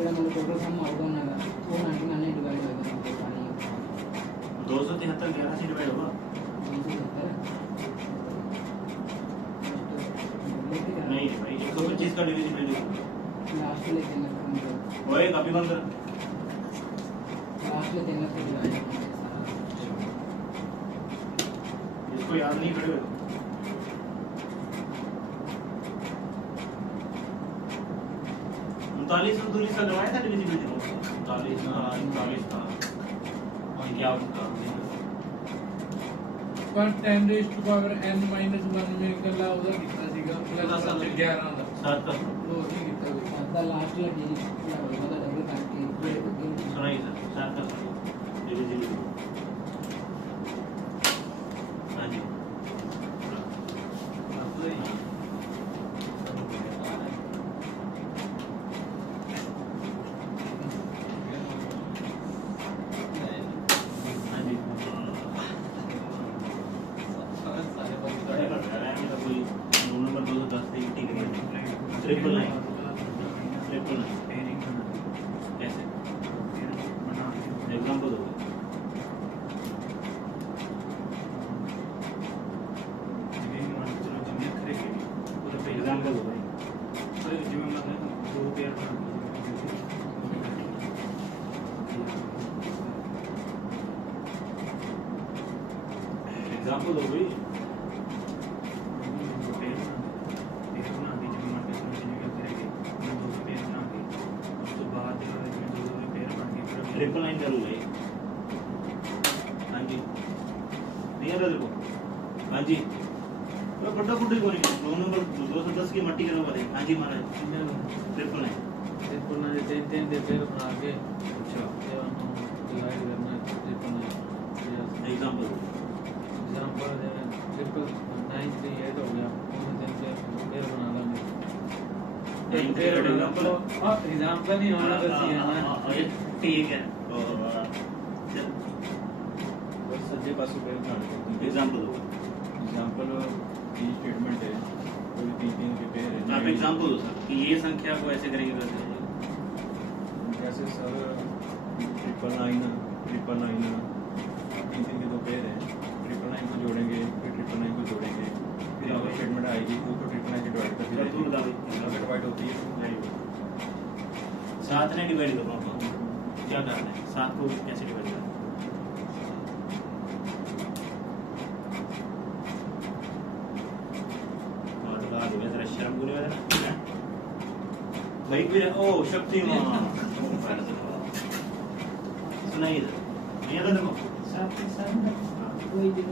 ਜਿਹੜਾ ਮੈਨੂੰ ਟੋਟਲ ਸਮ ਆਊਗਾ ਉਹਨਾਂ ਦਾ ਉਹ 99 ਨਾਲ ਡਿਵਾਈਡ ਹੋਏਗਾ 273 11 से डिवाइड होगा नहीं भाई 125 का डिवीजन लास्ट में 3 लाख ओए कॉपी बंद कर लास्ट में 3 लाख डिवाइड इसको याद नहीं खड़े हुए 39 का करवाया था डिवीजन 39 का क्या होता पर 10 raise to power n minus 1 में कला उधर कितना सीगा प्लस 11 ਦਾ 7 का वो नहीं कितना ਦਾ ਲਾਸਟ ਈਅਰ ਦੀ ਪੂਰਾ ਹੋਏਗਾ ਤਾਂ ਡਬਲ ਕਰਕੇ सुनाइए सर 7 का डिवीजन हाँ जी ट्रिपल नाइन कैसे एग्जाम्पल दो एग्जाम्पल दो भाई एग्जाम्पल दो भाई ट्रिपल नाइन करो भाई हाँ जी नहीं आ रहा देखो हाँ जी तो फटा फुटी को नहीं 9 नंबर 210 की मट्टी करो भाई हाँ जी महाराज ट्रिपल नाइन तीन दे पेड़ बना के अच्छा डिवाइड करना ट्रिपल नाइन एग्जाम्पल ट्रिपल 938 हो गया तीन से पेड़ बना लेंगे एग्जाम्पल नहीं होना बस ये है ना ठीक है बस सज्जे पास पे एग्जाम्पल दो एग्जांपल की स्टेटमेंट है कोई तीन के पेयर है आप एग्जाम्पल दो सर कि ये संख्या को ऐसे करेंगे जैसे सर 999 तीन के दो पेयर है 999 को जोड़ेंगे फिर 999 को जोड़ेंगे फिर अगर स्टेटमेंट आएगी तो 999 की डिवाइड कर दी अगर डिवाइड होती है तो 7 ने डिवाइड करो क्या करना है 7 को कैसे डिवाइड करना और लगा दो जरा शर्म बुरी वाला ना भाई भी ओ शक्तिमान सुनाइए नहीं आता देखो 7 के साथ कोई दिन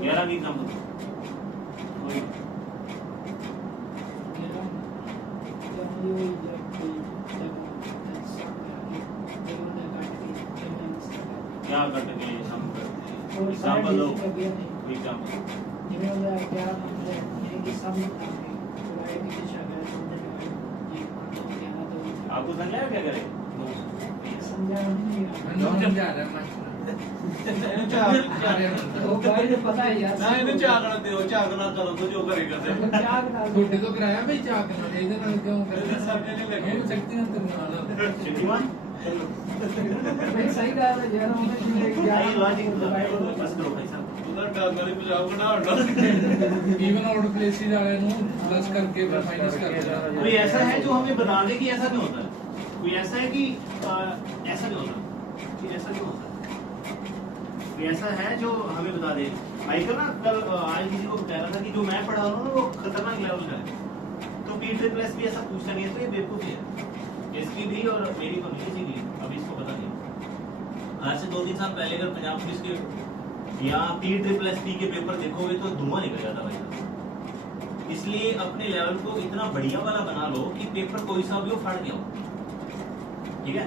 11 की काम क्या कट के हम एग्जांपल दो एग्जांपल आपको समझाया क्या करे समझा रहा है पता है यार ना इन्हें चाकना दो चाकना करो तो जो करेगा छोटे तो कराया भाई चाकना ਇਹਦੇ ਨਾਲ ਕਿਉਂ ਕਰਦੇ सबने नहीं लगे शक्ति ना करना शक्तिमान भाई सही कहा है यार हमने नहीं लॉजिक बस करो भाई साहब उधर डाल वाली पंजाब का ना इवन आउट प्लेसेस वाले ਨੂੰ प्लस करके फिर माइनस कर देना कोई ऐसा है जो हमें बता दे कि ऐसा क्यों होता है कोई ऐसा है कि ऐसा क्यों होता है कि ऐसा क्यों होता है कोई ऐसा है जो हमें बता दे आइकल ना कल आज किसी को बता रहा था कि जो मैं पढ़ा रहा हूँ वो खतरनाक लेवल का है तो P++ भी ऐसा पूछता नहीं है तो ये बेवकूफी है इसकी भी और मेरी तो नहीं थी अभी इसको पता नहीं आज से 2-3 साल पहले अगर पंजाब पुलिस के यहाँ P++ के पेपर देखोगे तो धुआं निकल जाता भाई इसलिए अपने लेवल को इतना बढ़िया वाला बना लो कि पेपर कोई सा भी हो फट गया हो ठीक है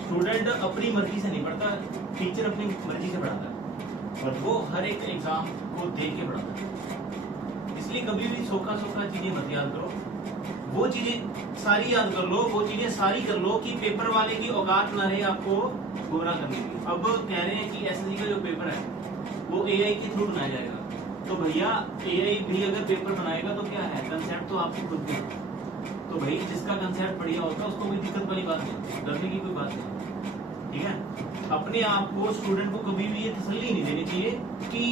स्टूडेंट अपनी मर्जी से नहीं पढ़ता टीचर अपनी मर्जी से पढ़ाता है और वो हर एक एग्जाम को देख के पढ़ाता है इसलिए कभी भी सोखा चीजें मत याद करो वो चीजें सारी याद कर लो वो चीजें सारी कर लो कि पेपर वाले की औकात ना रहे आपको गुमराह करने की अब कह रहे हैं कि एसएससी का जो पेपर है वो एआई के थ्रू बनाया जाएगा तो भैया एआई भी अगर पेपर बनाएगा तो क्या है कंसेप्ट तो आपको खुद भी तो भाई जिसका कंसेप्ट बढ़िया होता है उसको कोई दिक्कत वाली बात नहीं, डरने की कोई बात नहीं, ठीक है। अपने आप को स्टूडेंट को कभी भी ये तसल्ली नहीं देनी चाहिए कि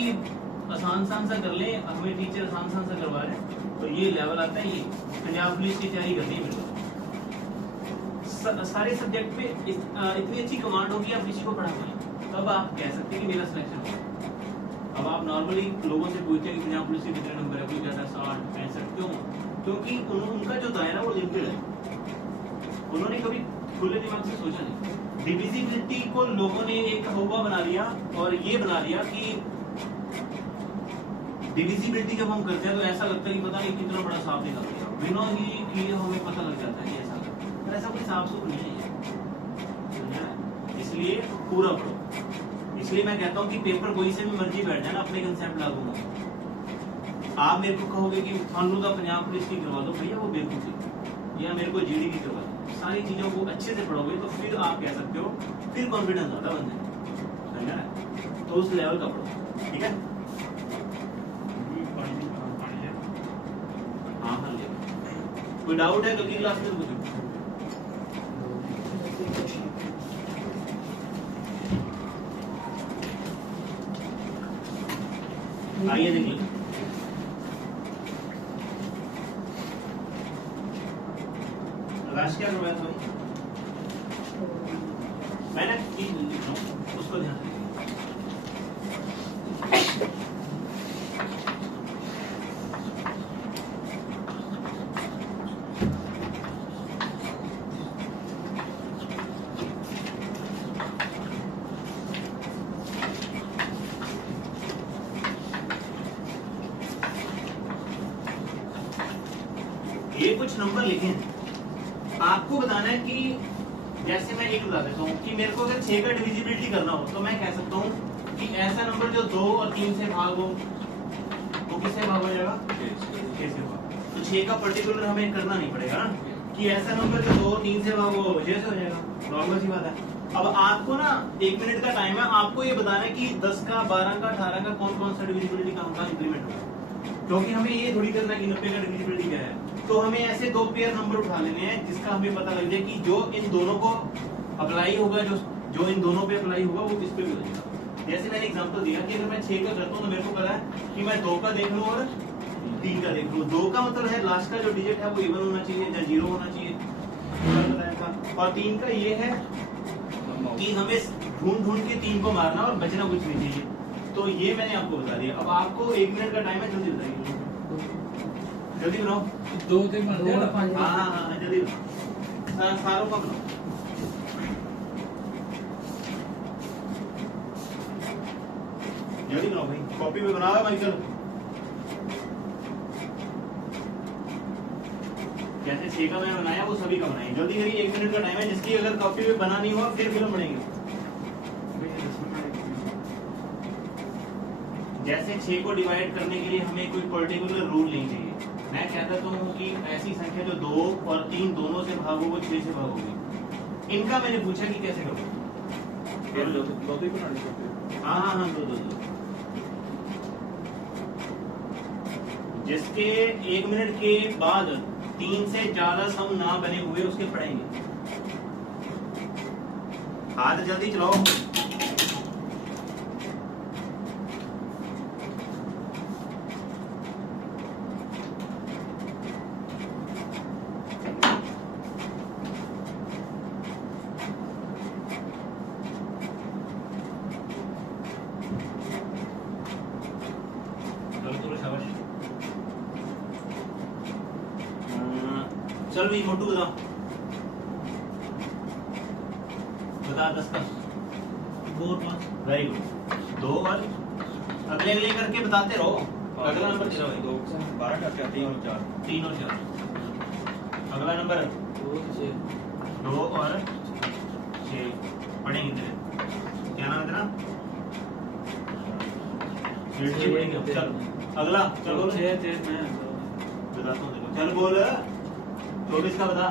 आसान सा कर ले, हमें टीचर आसान सा करवा रहे हैं तो ये लेवल आता है, ये पंजाब पुलिस की तैयारी करनी है मेरे को। सारे सब्जेक्ट में इतनी अच्छी कमांड होगी, आप किसी को पढ़ा पाएंगे तब आप कह सकते हैं कि मेरा सिलेक्शन होगा। अब आप नॉर्मली लोगों से पूछते हैं कि पंजाब पुलिस के कितने नंबर है, कोई कहता है 60 65, क्यों? क्योंकि उनका जो दायरा वो लिमिटेड है, उन्होंने कभी खुले दिमाग से सोचा नहीं। डिविजिबिलिटी को लोगों ने एक हवा बना लिया और ये बना लिया कि डिविजिबिलिटी जब हम करते हैं तो ऐसा लगता है कि पता नहीं कितना बड़ा सांप निकल गया, बिना ही किए हमें पता लग जाता है कि ऐसा लगता है, पर ऐसा कोई सांप सूप नहीं है, इसलिए पूरा पढ़ो। इसलिए मैं कहता हूँ कि पेपर कोई से भी मर्जी बैठ जाए ना, अपने कंसेप्ट लागू ना। आप मेरे को कहोगे कि थानू का पंजाब पुलिस की करवा दो, भैया वो बेवकूफी, या मेरे को जीडी की करवा दो। सारी चीजों को अच्छे से पढ़ोगे तो फिर आप कह सकते हो, फिर कॉन्फिडेंस आता बंदे में, तो उस लेवल का पढ़ो, ठीक है। हाँ हाँ, कोई डाउट है कल की क्लास में? मुझे आइए देखिए, क्या करवाया था मैंने, चीज लिख रहा हूँ उसको ध्यान रखिए। ये कुछ नंबर लिखे हैं, आपको बताना है कि जैसे मैं एक बता देता हूँ कि मेरे को अगर 6 का डिविजिबिलिटी करना हो तो मैं कह सकता हूँ कि ऐसा नंबर जो 2 और 3 से भाग हो वो किससे भाग हो जाएगा? 6 से भाग। तो 6 का पर्टिकुलर हमें करना नहीं पड़ेगा ना, कि ऐसा नंबर जो 2 3 से भाग हो 6 से हो जाएगा, नॉर्मल सी बात है। अब आपको ना 1 मिनट का टाइम है, आपको ये बताना है कि 10 का 12 का 18 का कौन कौन सा डिविजिबिलिटी का इंप्लीमेंट होगा, क्योंकि हमें ये थोड़ी करना है कि 90 का डिविजिबिलिटी क्या है। तो हमें ऐसे 2 पेयर नंबर उठा लेने हैं जिसका हमें पता लग जाए कि जो इन दोनों को अप्लाई होगा, जो इन दोनों पे अप्लाई होगा वो किस पे भी हो जाएगा। जैसे मैंने एग्जांपल दिया कि अगर मैं 6 का करता हूँ तो मेरे को पता है कि मैं 2 का देख लूँ और 3 का देख लूँ। 2 का मतलब है लास्ट का जो डिजिट है वो इवन होना चाहिए या 0 होना चाहिए, और 3 का ये है कि हमें ढूंढ के 3 को मारना और बचना कुछ नहीं चाहिए। तो ये मैंने आपको बता दिया। अब आपको 1 मिनट का टाइम है, जल्दी बताइए, जल्दी बनाओ। 2 से बन गया ना? हाँ हाँ हाँ, जल्दी बनाओ, सारों का बनाओ। जल्दी बनाओ भाई, कॉपी पे बनाओ माइकल। जैसे 6 का मैंने बनाया वो सभी का बनाइए, जल्दी करिए, 1 मिनट का टाइम है। जिसकी अगर कॉपी पे बना नहीं हुआ फिर फिल्म बनेंगे। जैसे 6 को डिवाइड करने के लिए हमें कोई पर्टिकुलर रूल नहीं चाहिए। मैं कहता तो हूँ कि ऐसी संख्या जो 2 और 3 दोनों से भागो वो 6 से भागोगी। इनका मैंने पूछा कि कैसे करोगे? हाँ हाँ हाँ, 2 जिसके 1 मिनट के बाद 3 से ज्यादा सम ना बने हुए उसके पढ़ेंगे। हाथ जल्दी चलाओ। चल भाई मोटू बता 10 का 2 और 5। Very good. 2 और अगले अगले करके बताते रहो। अगला नंबर चलो भाई, 2 12 का क्या, 3 और 4। 3 और 4। अगला नंबर 2 और 6 पढ़ेंगे तेरे। क्या नाम है तेरा? पढ़ेंगे। चल अगला, चलो 6 मैं बताता हूँ देखो। चल बोल 24 का बता,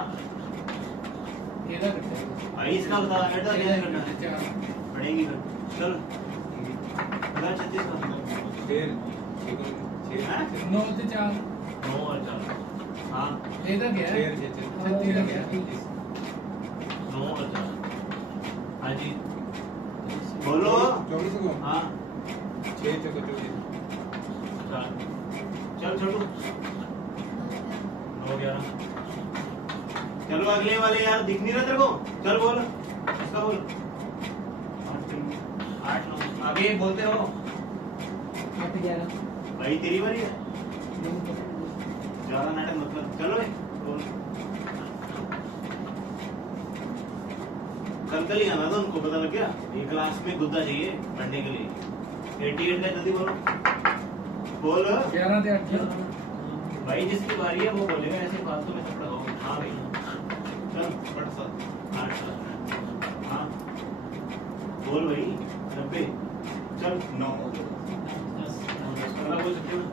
22 का बता, बेटा कैसे करना है? पढ़ेंगी फिर। चल अगला 36 का 9 से 4। 9 और 4। हाँ ਇਹਦਾ ਗਿਆ 36 ਦਾ ਗਿਆ 9 और 4 हाँ जी बोलो 24 को हाँ 6 चलो 4 चल छोटू 9 11 चलो अगले वाले यार दिख नहीं रहा तेरे को चल बोल इसका बोल 8 9 आगे बोलते रहो 8 11 भाई तेरी बारी है ज्यादा नाटक मतलब चलो भाई बोल कल ही आना था उनको पता लग गया ये क्लास में गुद्दा चाहिए पढ़ने के लिए 88 का जल्दी बोलो बोल 11 ਤੇ 8 भाई जिसकी बारी है वो बोलेगा ऐसे फालतू में थप्पड़ हो हाँ भाई चल पढ़ सब 8 हाँ बोल भाई 90 चल 9 10 15 बोल सकते हो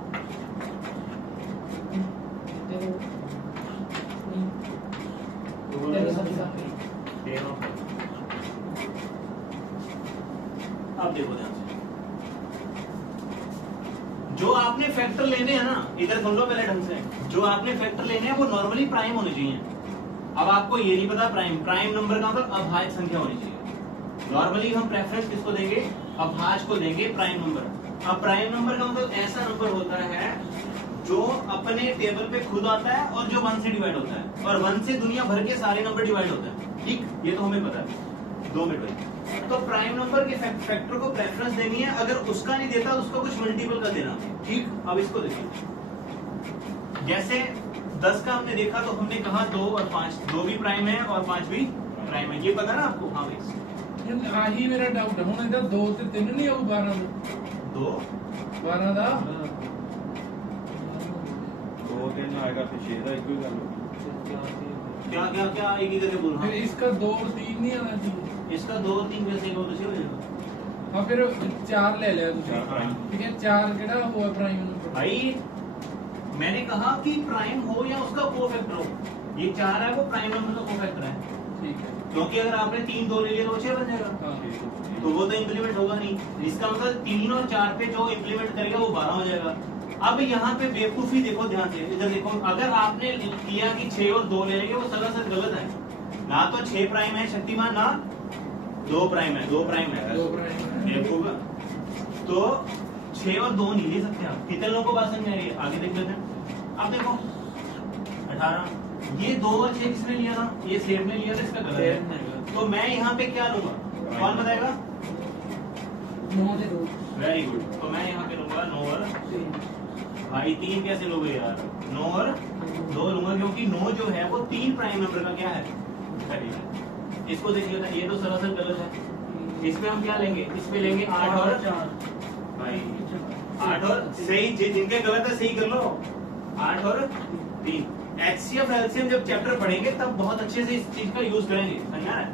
अब देखो ध्यान से जो आपने फैक्टर लेने हैं ना इधर सुन लो पहले ढंग से जो आपने फैक्टर लेने हैं वो नॉर्मली प्राइम होने चाहिए अब आपको ये नहीं पता प्राइम नंबर का मतलब अभाज्य संख्या होनी चाहिए नॉर्मली हम प्रेफरेंस किसको देंगे अभाज्य को देंगे प्राइम नंबर अब प्राइम नंबर का मतलब ऐसा नंबर होता है जो अपने टेबल पे खुद आता है और जो 1 से डिवाइड होता है और 1 से दुनिया भर के सारे नंबर डिवाइड होते हैं ठीक ये तो हमें पता है 2 मिनट भाई तो प्राइम नंबर के फैक्टर को प्रेफरेंस देनी है अगर उसका नहीं देता तो उसको कुछ मल्टीपल का देना ठीक अब इसको देखिए जैसे 10 का हमने देखा तो हमने कहा 2 और 5 2 भी प्राइम है और 5 भी प्राइम है ये पता ना आपको हाँ भाई ਆਹੀ ਮੇਰਾ ਡਾਊਟ ਹੈ ਹੁਣ ਇਹਦਾ 2 ਤੇ 3 ਨਹੀਂ ਆਉ 12 2 12 ਦਾ 2 3 आएगा फिर 6 का एक ही कर लो क्या क्या क्या एक ही करके बोलना फिर इसका 2 और 3 नहीं आना चाहिए इसका 2 और 3 वैसे हो तो सही हो जाएगा हाँ फिर 4 ले लिया तुझे चार प्राइम। ठीक है 4 केड़ा हुआ प्राइम नंबर भाई मैंने कहा कि प्राइम हो या उसका कोफैक्टर हो ये 4 है वो प्राइम नंबर का कोफैक्टर है ठीक है क्योंकि अगर आपने 3 2 ले लिया तो 6 बन जाएगा हाँ तो वो तो इंप्लीमेंट होगा नहीं इसका मतलब 3 और 4 पे जो इंप्लीमेंट करेगा वो 12 हो जाएगा अब यहाँ पे बेवकूफी देखो ध्यान से इधर देखो अगर आपने किया कि 6 और 2 ले लेंगे वो सरासर गलत है ना तो 6 प्राइम है शक्तिमान ना 2 प्राइम है 2 प्राइम है 2 प्राइम बेवकूफ तो 6 और 2 नहीं ले सकते आप कितने लोगों को बात समझ आ रही है आगे देख लेते हैं अब देखो 18 ये 2 और 6 किसने लिया था ये सेट में लिया था इसका गलत है तो मैं यहाँ पे क्या लूंगा कौन बताएगा 9 से 2 वेरी गुड तो मैं यहाँ पे लूंगा 9 और भाई 3 कैसे लोगे यार 9 और 2 लूंगा क्योंकि 9 जो है वो 3 प्राइम नंबर का क्या है करीब है इसको देखिए ये तो सरासर गलत है इसमें हम क्या लेंगे इसमें लेंगे 8 और 4 भाई 8 और सही जिनके गलत है सही कर लो 8 और 3 HCF LCM जब चैप्टर पढ़ेंगे तब बहुत अच्छे से इस चीज का यूज करेंगे समझा है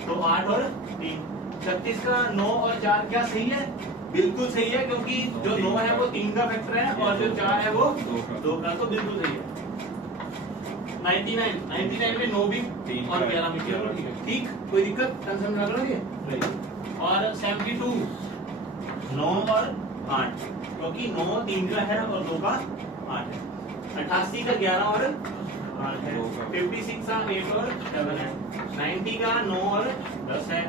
तो 8 और 3 36 का 9 और 4 क्या सही है बिल्कुल सही है क्योंकि जो 9 है वो 3 का फैक्टर है और जो 4 है वो 2 का तो बिल्कुल सही है 99 में 9 भी और 11 भी ठीक कोई दिक्कत टेंशन ना लो और 72 9 और 8 क्योंकि 9 3 का है और 2 का 8 है 88 का 11 और 8 है 56 का 8 और 7 है 90 का 9 और 10 है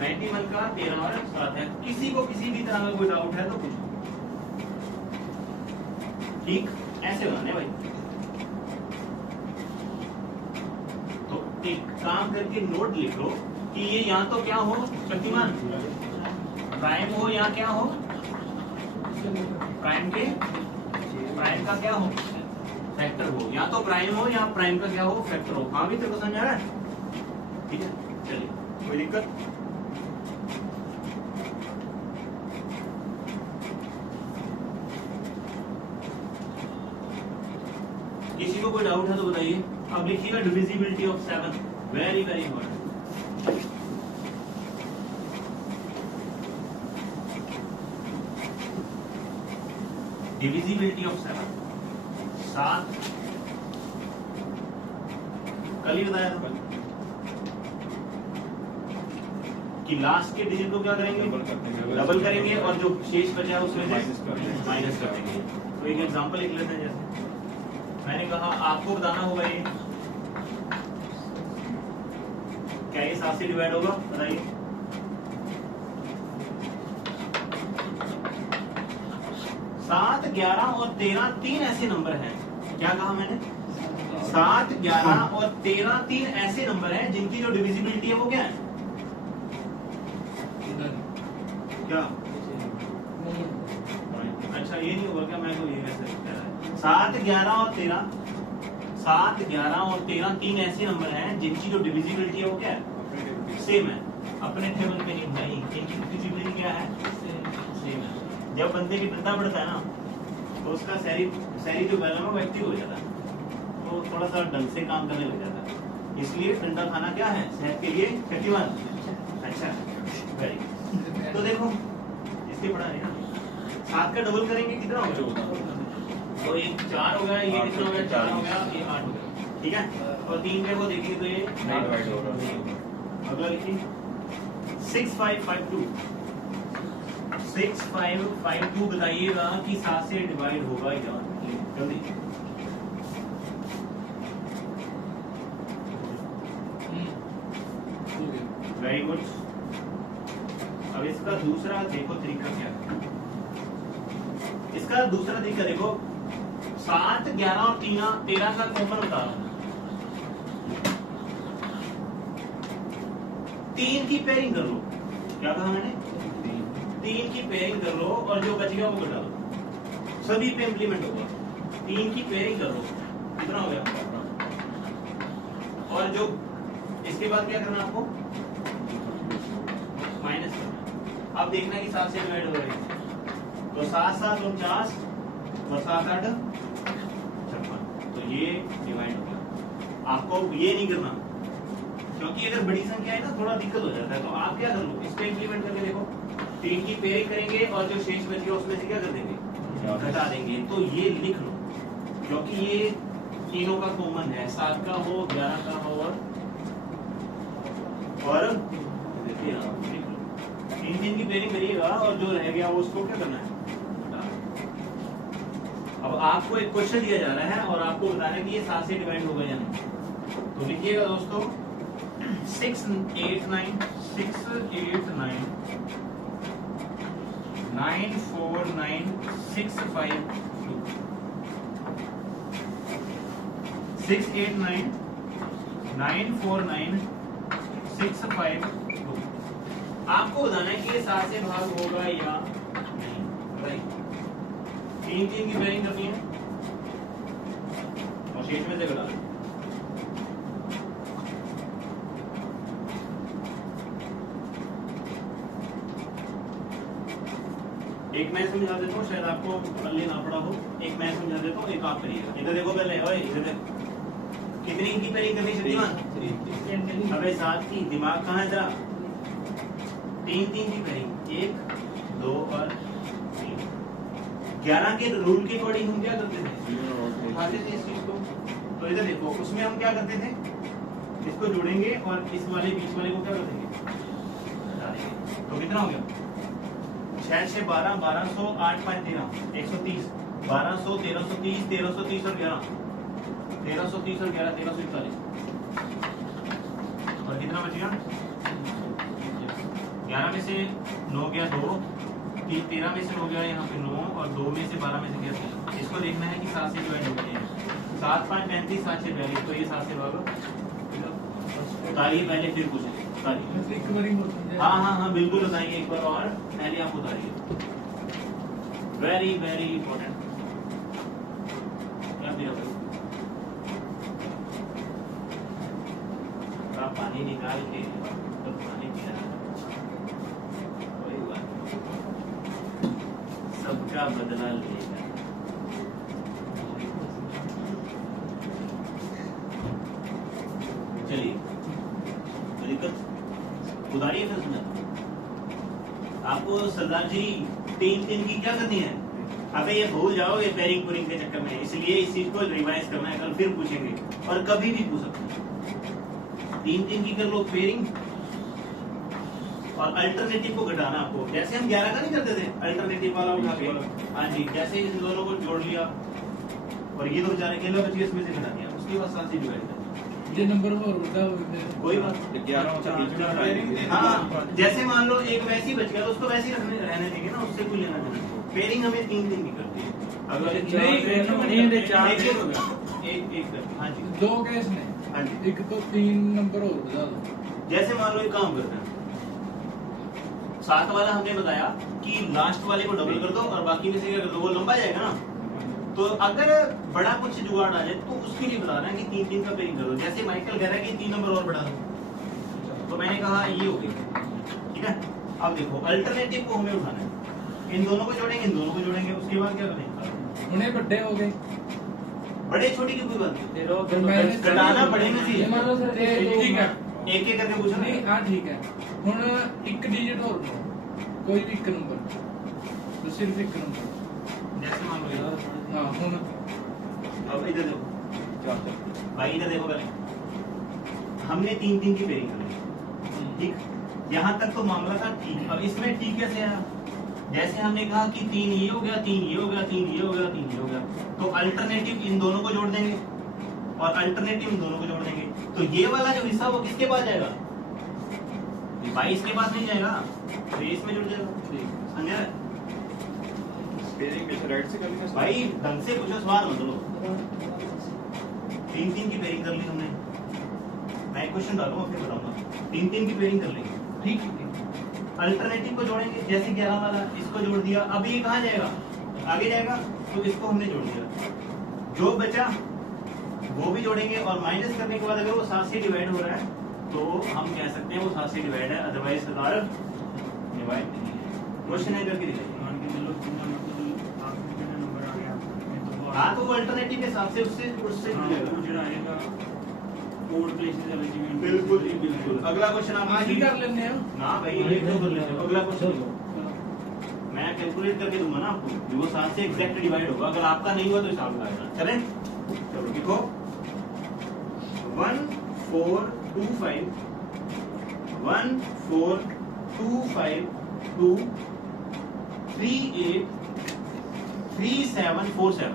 91 का 13 और 7 है किसी को किसी भी तरह का कोई डाउट है तो पूछो ठीक ऐसे बनाने भाई तो एक काम करके नोट लिख लो कि ये या तो क्या हो शक्तिमान प्राइम हो या क्या हो प्राइम का क्या हो फैक्टर हो या तो प्राइम हो या प्राइम का क्या हो फैक्टर हो हाँ भी तेरे को समझ आ रहा है ठीक है चलिए कोई दिक्कत किसी को कोई डाउट है तो बताइए अब लिखिएगा divisibility of 7 very very important divisibility of 7 कल ही बताया था कि लास्ट के डिजिट को क्या करेंगे डबल करेंगे और जो शेष बचा है उसमें माइनस कर देंगे तो एक एग्जांपल लिख लेते हैं जैसे मैंने हमने कहा आपको बताना होगा ये क्या ये 7 से डिवाइड होगा, बताइए। 7, 11 और 13 तीन ऐसे नंबर हैं, क्या कहा मैंने? 7, 11 और 13 तीन ऐसे नंबर हैं जिनकी जो डिविजिबिलिटी है वो क्या है? क्या? अच्छा ये नहीं होगा क्या? मैं तो ये वैसे कह रहा है 7, 11 और 13, 7, 11 और 13 तीन ऐसे नंबर हैं जिनकी जो डिविजिबिलिटी है वो क्या है? सेम है। अपने टेबल पे नहीं, इनकी डिविजिबिलिटी क्या है? सेम है। जब बंदे की डंडा बढ़ता है ना तो उसका शहरी जो बैल है वो एक्टिव हो जाता है, तो थोड़ा सा ढंग से काम करने लग जाता है। इसलिए ठंडा खाना क्या है? सेहत के लिए शक्तिमान। अच्छा वेरी गुड। तो देखो इसके पढ़ा है ना, 7 का डबल करेंगे कितना होगा? तो ये 4 हो गया, ये कितना हो गया? 4 हो गया, ये 8 हो गया, ठीक है। और 3 पे को देखेंगे तो ये डिवाइड होगा। अगला लिखिए 6552। 6552 बताइएगा कि 7 से डिवाइड होगा या नहीं, जल्दी। Very good. अब इसका दूसरा देखो तरीका क्या है। इसका दूसरा तरीका देखो, 7, 11 और 13 का कॉमन बता रहा हूं। 3 की पेयरिंग कर लो, क्या कहा मैंने? 3 की पेयरिंग कर लो और जो बच गया वो घटा लो, सभी पे इंप्लीमेंट होगा। 3 की पेयरिंग कर लो, कितना हो गया? और जो इसके बाद क्या करना आपको? माइनस करना। अब देखना कि 7 से डिवाइड हो रहे हैं, तो 7, 7 49 और 7, 8 56, तो ये डिवाइड हो गया। आपको ये नहीं करना, क्योंकि अगर बड़ी संख्या है ना थोड़ा दिक्कत हो जाता है। तो आप क्या कर लो, इस पे इंप्लीमेंट करके देखो। 3 की पेयरिंग करेंगे और जो शेष बच गया उसमें से क्या कर देंगे? घटा देंगे। तो ये लिख लो, क्योंकि ये तीनों का कॉमन है, 7 का हो, 11 का हो और देखिए लिख लो। 3 की पेयरिंग करिएगा और जो रह गया वो उसको क्या करना है? अब आपको एक क्वेश्चन दिया जा रहा है और आपको बताना है कि ये 7 से डिवाइड होगा या नहीं। तो लिखिएगा दोस्तों 6, 8, 9 6, 8, 9 9, 4, 9 6, 5 2 6, 8, 9 9, 4, 9 6, 5 2। आपको बताना है कि ये 7 से भाग होगा या नहीं, राइट। 3 की पेयरिंग करनी है और शेष में से घटा दें। एक मैं समझा देता हूँ, शायद आपको पढ़ने ना पड़ा हो। एक मैं समझा देता हूँ, एक आप करिएगा। इधर देखो पहले, ओए इधर देखो, कितनी इनकी पेयरिंग करनी शक्तिमान? अबे 7 की, दिमाग कहाँ है तेरा? 3 की पेयरिंग, 1, 2 और 3। 11 के रूल के अकॉर्डिंग हम क्या करते थे? उठाते थे इस चीज को। तो इधर देखो, उसमें हम क्या करते थे? इसको जोड़ेंगे और इस वाले बीच वाले को क्या कर देंगे? हटा देंगे। तो कितना हो गया? 6 से 12, 1200, 8, 5, 13 130, 1200, 1330, 1330 और 11 1330 और 11 1341। और कितना बच गया? 11 में से 9 गया 2, 13 में से हो गया यहाँ पे 9 और 2 में से 12 में से गया 3। इसको देखना है कि 7 से डिवाइड हो गया है। 7, 5, 35, 7 से 42, तो ये 7 से भागो। उतारिए पहले, फिर पूछेंगे। हाँ हाँ हाँ बिल्कुल बताइए एक बार और, पहले आप उतारिए। Very very important. क्या दिया भाई? आप पानी निकाल के तो पानी पिया, कोई बात नहीं, सबका बदला लेगा। चलिए दिक्कत उतारिए फिर सुना। आपको सरदार जी 3 की क्या करनी है? अबे ये भूल जाओगे पेयरिंग पुरिंग के चक्कर में, इसलिए इस चीज को रिवाइज करना है। कल फिर पूछेंगे और कभी भी पूछ सकते हैं। 3 की कर लो पेयरिंग और अल्टरनेटिव को घटाना आपको। जैसे हम 11 का नहीं करते थे, अल्टरनेटिव वाला उठा के, हाँ जी, जैसे इन दोनों को जोड़ लिया और और ये तो बेचारे अकेला बच गया, इसमें से घटा दिया, उसके बाद 7 से डिवाइड कर दिया। ये नंबर और बड़ा हो गया कोई बात 11 होता बीच में हटाएंगे। हाँ, जैसे मान लो एक वैसी बच गया तो उसको वैसे ही रहने देंगे ना, उससे कोई लेना देना। पेयरिंग हमें 3 की करती है। अगर एक हाँ जी 2 केस में। हाँ जी। एक तो 3 नंबर और बता दो। जैसे मान लो एक काम करते हैं, 7 वाला हमने बताया कि लास्ट वाले को डबल कर दो और बाकी में से क्या कर दो, वो लंबा जाएगा ना। तो अगर बड़ा कुछ जुगाड़ आ जाए तो उसके लिए बता रहे हैं कि 3 का पेयरिंग कर दो। जैसे माइकल कह रहा है कि 3 नंबर और बढ़ा दो, तो मैंने कहा ये हो गया, ठीक है। अब देखो अल्टरनेटिव को हमें उठाना है, इन दोनों को जोड़ेंगे, इन दोनों को जोड़ेंगे, उसके बाद क्या करेंगे, उन्हें बड़े हो गए, बड़े छोटी की कोई बात नहीं, घटाना पड़ेगा सी। ठीक है, एक एक करके पूछो नहीं हाँ ठीक है। हुन एक डिजिट और लो, कोई भी एक नंबर, तो सिर्फ एक नंबर। जैसे मान लो हाँ हुन अब इधर देखो भाई, इधर देखो पहले हमने 3 की पेयरिंग कर ली, ठीक। यहाँ तक तो मामला था ठीक। अब इसमें ठीक कैसे आया, जैसे हमने कहा कि 3 ये हो गया, 3 ये हो गया, 3 ये हो गया, 3 ये हो गया, तो अल्टरनेटिव इन दोनों को जोड़ देंगे और अल्टरनेटिव इन दोनों को जोड़ देंगे। तो ये वाला जो हिस्सा वो किसके पास जाएगा, 22 के पास नहीं जाएगा, तो ये इसमें जुड़ जाएगा। समझा पेयरिंग में राइट से कर लेंगे भाई, ढंग से कुछ सवाल मत लो। 3 की पेयरिंग कर ली हमने, मैं क्वेश्चन डालूंगा फिर बताऊंगा। 3 की पेयरिंग कर लेंगे, ठीक। अल्टरनेटिव को जोड़ेंगे, जैसे 11 वाला इसको जोड़ दिया, अब ये कहाँ जाएगा, आगे जाएगा, तो इसको हमने जोड़ दिया। जो बचा वो भी जोड़ेंगे और माइनस करने के बाद अगर वो 7 से डिवाइड हो रहा है तो हम कह सकते हैं वो 7 से डिवाइड है, अदरवाइज डिवाइड नहीं है। क्वेश्चन है करके दिखाइए। हाँ, तो वो अल्टरनेटिव के हिसाब से उससे जुड़ेगा। बिल्कुल जी बिल्कुल। अगला क्वेश्चन आप आज ही कर लेते हैं ना भाई, ये तो कर लेते हैं। अगला क्वेश्चन मैं कैलकुलेट करके दूंगा ना आपको, जो वो 7 से एग्जैक्ट डिवाइड होगा। अगर आपका नहीं हुआ तो हिसाब लगाएगा। चलें, चलो लिखो 1425 1425 38 3747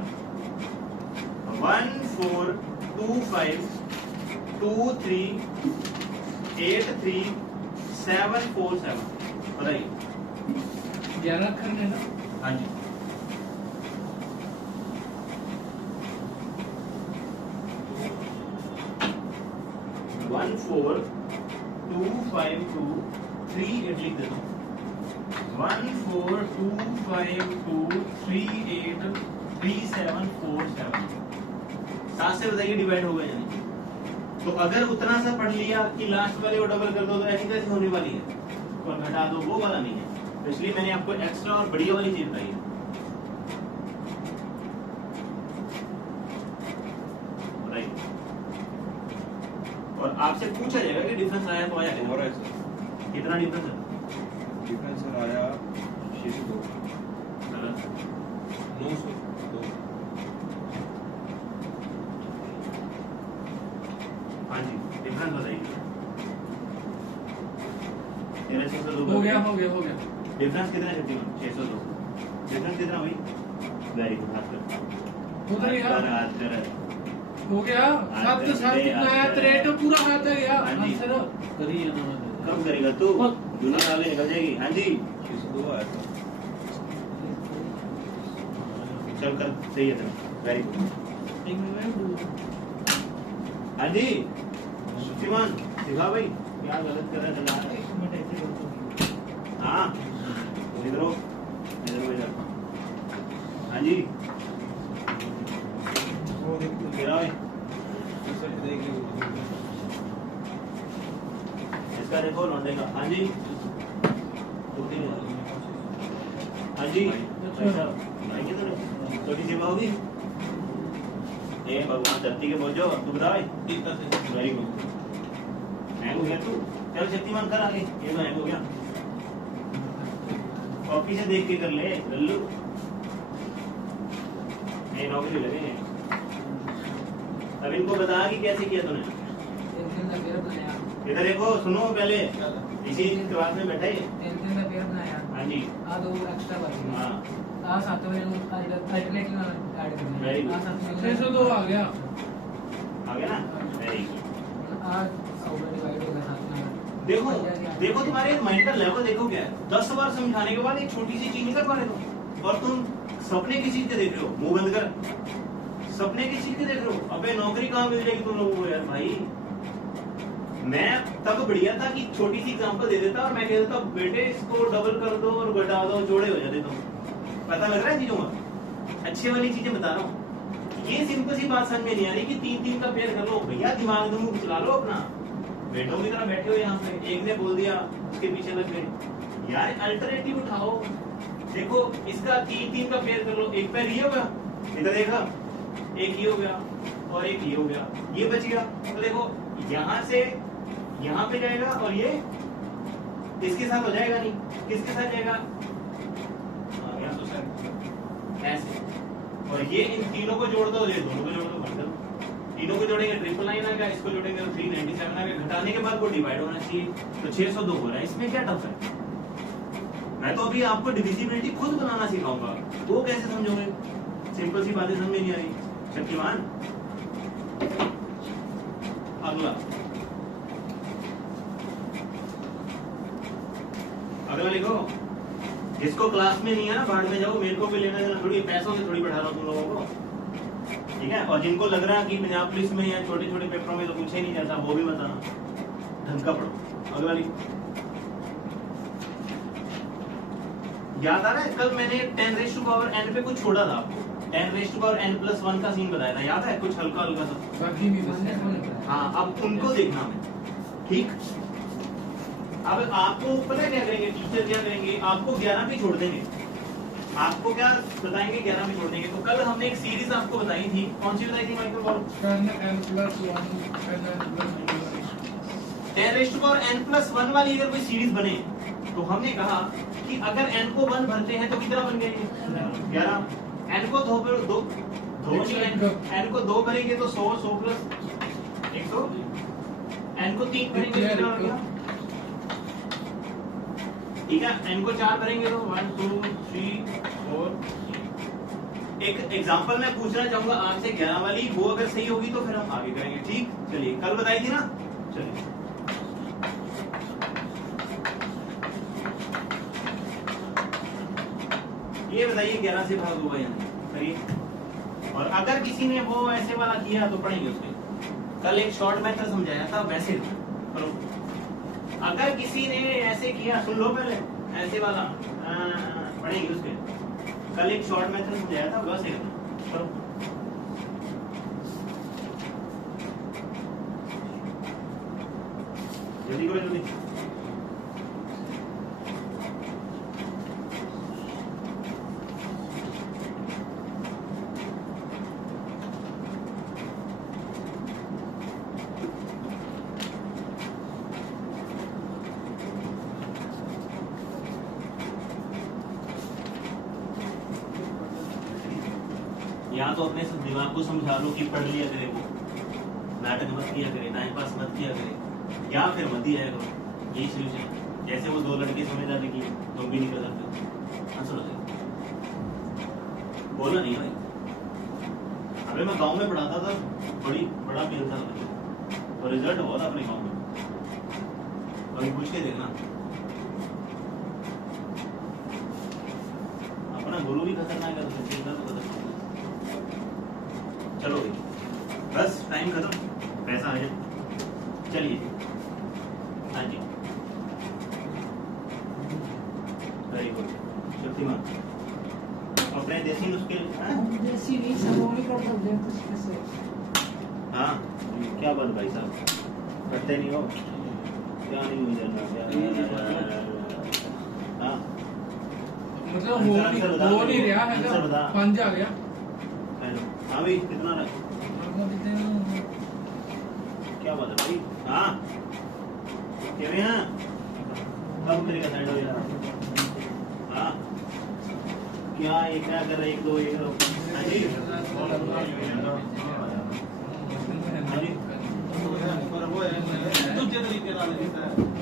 1425 2383747 बताइए। 11 अक्षर है ना? हाँ जी। वन फोर 25238 लिख देता हूँ। 142523833747 7 से बताइए डिवाइड हो गए यानी। तो अगर उतना सा पढ़ लिया कि लास्ट वाले को डबल कर दो तो ऐसी कैसी होने वाली है, और घटा दो, वो वाला नहीं है। तो इसलिए मैंने आपको एक्स्ट्रा और बढ़िया वाली चीज बताई है। बताइए, और आपसे पूछा जाएगा कि डिफरेंस आया तो आया और है सर, कितना डिफरेंस है? डिफरेंस सर आया 602 गलत। 902। हाँ जी, डिफरेंस बताइए। 1302 हो गया डिफरेंस कितना है? 602। डिफरेंस कितना भाई? Very good. हाथ कर, हो गया हाथ कर। हो गया 7 कितना है? 63 पूरा हाथ है यार। हाँ जी। आंसर करिए ना कम करेगा तू, दुनिया वाले निकल जाएगी। हाँ जी, 602 आया था। चल कर, सही है तेरा, वेरी गुड। हाँ जी श्रीमान, दिखा भाई क्या गलत कर रहा है। हाँ इधर हो, इधर। हाँ जी गिरा भाई, इसका देखो लौंडे का। हाँ जी, हाँ जी आएंगे तो छोटी सेवा होगी। ए भगवान धरती के बोझो, तू बता भाई। Very good. हैंग हो गया तू, चल शक्तिमान कर आगे। ये तो हैंग हो गया, कॉपी से देख के कर ले लल्लू, ये नौकरी लगेंगे। अब इनको बता कि कैसे किया तूने। इधर देखो, सुनो पहले, इसी क्लास में बैठे। हाँ जी, हाँ आ 7 बजे अल्टरनेट ना ऐड करना Very good. आ 7 602 आ गया आ गया ना? Very good. आ ओवर डिवाइड होगा 7 में देखो देखो तुम्हारे माइंड का लेवल देखो क्या है। 10 बार समझाने के बाद एक छोटी सी चीज नहीं कर पा रहे तुम, और तुम सपने की चीज के देख रहे हो। मुंह बंद कर, सपने की चीज के देख रहे हो। अबे नौकरी कहाँ मिल जाएगी तुम लोगों को यार भाई। मैं तब बढ़िया था कि छोटी सी एग्जांपल दे देता और मैं कह देता बेटे इसको डबल कर दो और घटा दो, जोड़े हो जाते तुम। पता लग रहा है चीजों का? अच्छे वाली चीजें बता रहा हूँ। ये सिंपल सी बात समझ में नहीं आ रही कि 3-3 का पेयर कर लो भैया, दिमाग दुमू चला लो अपना। बेटों की तरह बैठे हो यहाँ पे, एक ने बोल दिया उसके पीछे लग गए यार। अल्टरनेटिव उठाओ। देखो इसका 3-3 का पेयर कर लो, एक पैर ये हो गया, इधर देखा, एक ये हो गया और एक ये हो गया, ये बच गया। तो देखो यहाँ से यहाँ पे जाएगा और ये इसके साथ हो जाएगा नहीं, किसके साथ जाएगा? यहाँ तो सर ऐसे, और ये इन तीनों को जोड़ दो, ये दोनों को जोड़ दो, मतलब तीनों को जोड़ेंगे 999 आ गया, इसको जोड़ेंगे तो 397 आ गया। घटाने के बाद वो डिवाइड होना चाहिए, तो 602 हो रहा है। इसमें क्या टफ है? मैं तो अभी आपको डिविजिबिलिटी खुद बनाना सिखाऊंगा, वो कैसे समझोगे? सिंपल सी बातें समझ में नहीं आ रही। शक्तिमान अगला अगला लिखो। जिसको क्लास में नहीं है ना बाहर में जाओ, मेरे को भी लेना देना थोड़ी, पैसों से थोड़ी बढ़ा रहा हूँ तुम लोगों को, ठीक है? और जिनको लग रहा है कि पंजाब पुलिस में या छोटे छोटे पेपरों में तो पूछा ही नहीं जाता, वो भी बताना, ढंग का पढ़ो। अगला लिखो। याद आ रहा है कल मैंने 10⁻n पे कुछ छोड़ा था आपको, 10⁻n+1 का सीन बताया था, याद है? कुछ हल्का हल्का सा। बाकी भी बस हाँ, अब उनको देखना है, ठीक? अब आपको पता है क्या करेंगे टीचर, क्या करेंगे? आपको 11 भी छोड़ देंगे। आपको क्या बताएंगे? 11 भी छोड़ देंगे। तो कल हमने एक सीरीज आपको बताई थी, कौन सी बताई थी माइकल? बोलो। 10⁻n+1 वाली अगर कोई सीरीज बने तो हमने कहा कि अगर n को 1 भरते हैं तो कितना बन गए? 11। n को 2 n को 2 भरेंगे तो 100 प्लस 100। n को 3 भरेंगे तो कितना बन गया? ठीक है, n को 4 भरेंगे तो 1 2 3 4। एक एग्जांपल मैं पूछना चाहूंगा आज से 11 वाली, वो अगर सही होगी तो फिर हम आगे करेंगे, ठीक? चलिए, कल बताई थी ना, चलिए। ये बताइए 11 से भाग होगा या नहीं? करिए। और अगर किसी ने वो ऐसे वाला किया तो पढ़ेंगे उसके। कल एक शॉर्ट मेथड समझाया था, वैसे करो। अगर किसी ने ऐसे किया, सुन लो पहले, ऐसे वाला पढ़ेंगे उसके। कल एक शॉर्ट मेथड समझाया था, वैसे करो। जल्दी करो, जल्दी। या तो अपने दिमाग को समझा लो कि पढ़ लिया करे, वो नाटक मत किया करे, टाइम पास मत किया करे, या फिर मत ही आया करो। यही सोल्यूशन। जैसे वो 2 लड़के समझदारी की, तुम भी नहीं कर सकते। आंसर हो जाएगा। बोला नहीं भाई। अबे मैं गांव में पढ़ाता था, बड़ा मिलता था और रिजल्ट हुआ था अपने गांव में। कभी पूछ के देखना, अपना गुरु भी खतरनाक है तो खतरनाक। चलो बस टाइम खत्म, पैसा आ जाए। चलिए, हाँ जी, वेरी गुड। शक्तिमान अपने देसी नुस्खे, देसी नहीं समोनी कर सकते हैं कुछ कैसे? हाँ क्या बात भाई साहब, करते नहीं हो क्या? नहीं हो जाना। हाँ मतलब हो नहीं रहा है ना, 5 आ गया। हाँ भाई, कितना रहा? क्या बात है भाई? हाँ क्या है? कब तरीका साइड हो यार? हाँ क्या एक क्या कर रहे? 1 2 1 2। हाँ जी,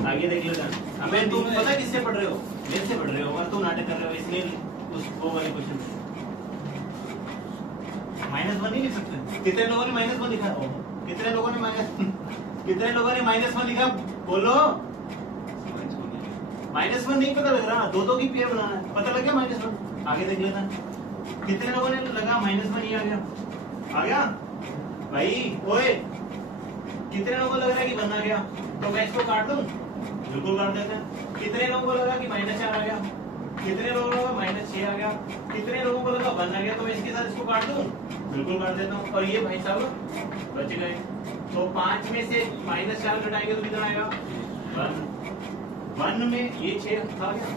आगे देख लेना। अबे तुम पता किससे पढ़ रहे हो? मेरे से पढ़ रहे हो और तुम नाटक कर रहे हो, इसलिए उस वो वाले क्वेश्चन -1 नहीं लिख सकते? कितने लोगों ने -1 लिखा? कितने लोगों ने -1 लिखा? बोलो। -1 नहीं पता लग रहा, दो की पेयर बनाना है। पता लग गया -1? आगे देख लेना। कितने लोगों ने लगा -1 ही आ गया? आ गया भाई? ओए कितने लोगों को लग रहा है कि बन आ गया? तो मैं इसको काट दूं? बिल्कुल काट देते हैं। कितने लोगों को लगा कि -4 आ गया? कितने लोगों को लगा -6 आ गया? कितने लोगों को लगा बन आ गया? तो मैं इसके साथ इसको काट दूं? बिल्कुल काट देता हूँ। और ये भाई साहब बच गए। तो 5 में से -4 घटाएंगे तो कितना आएगा? 1 में ये 6 आ गया।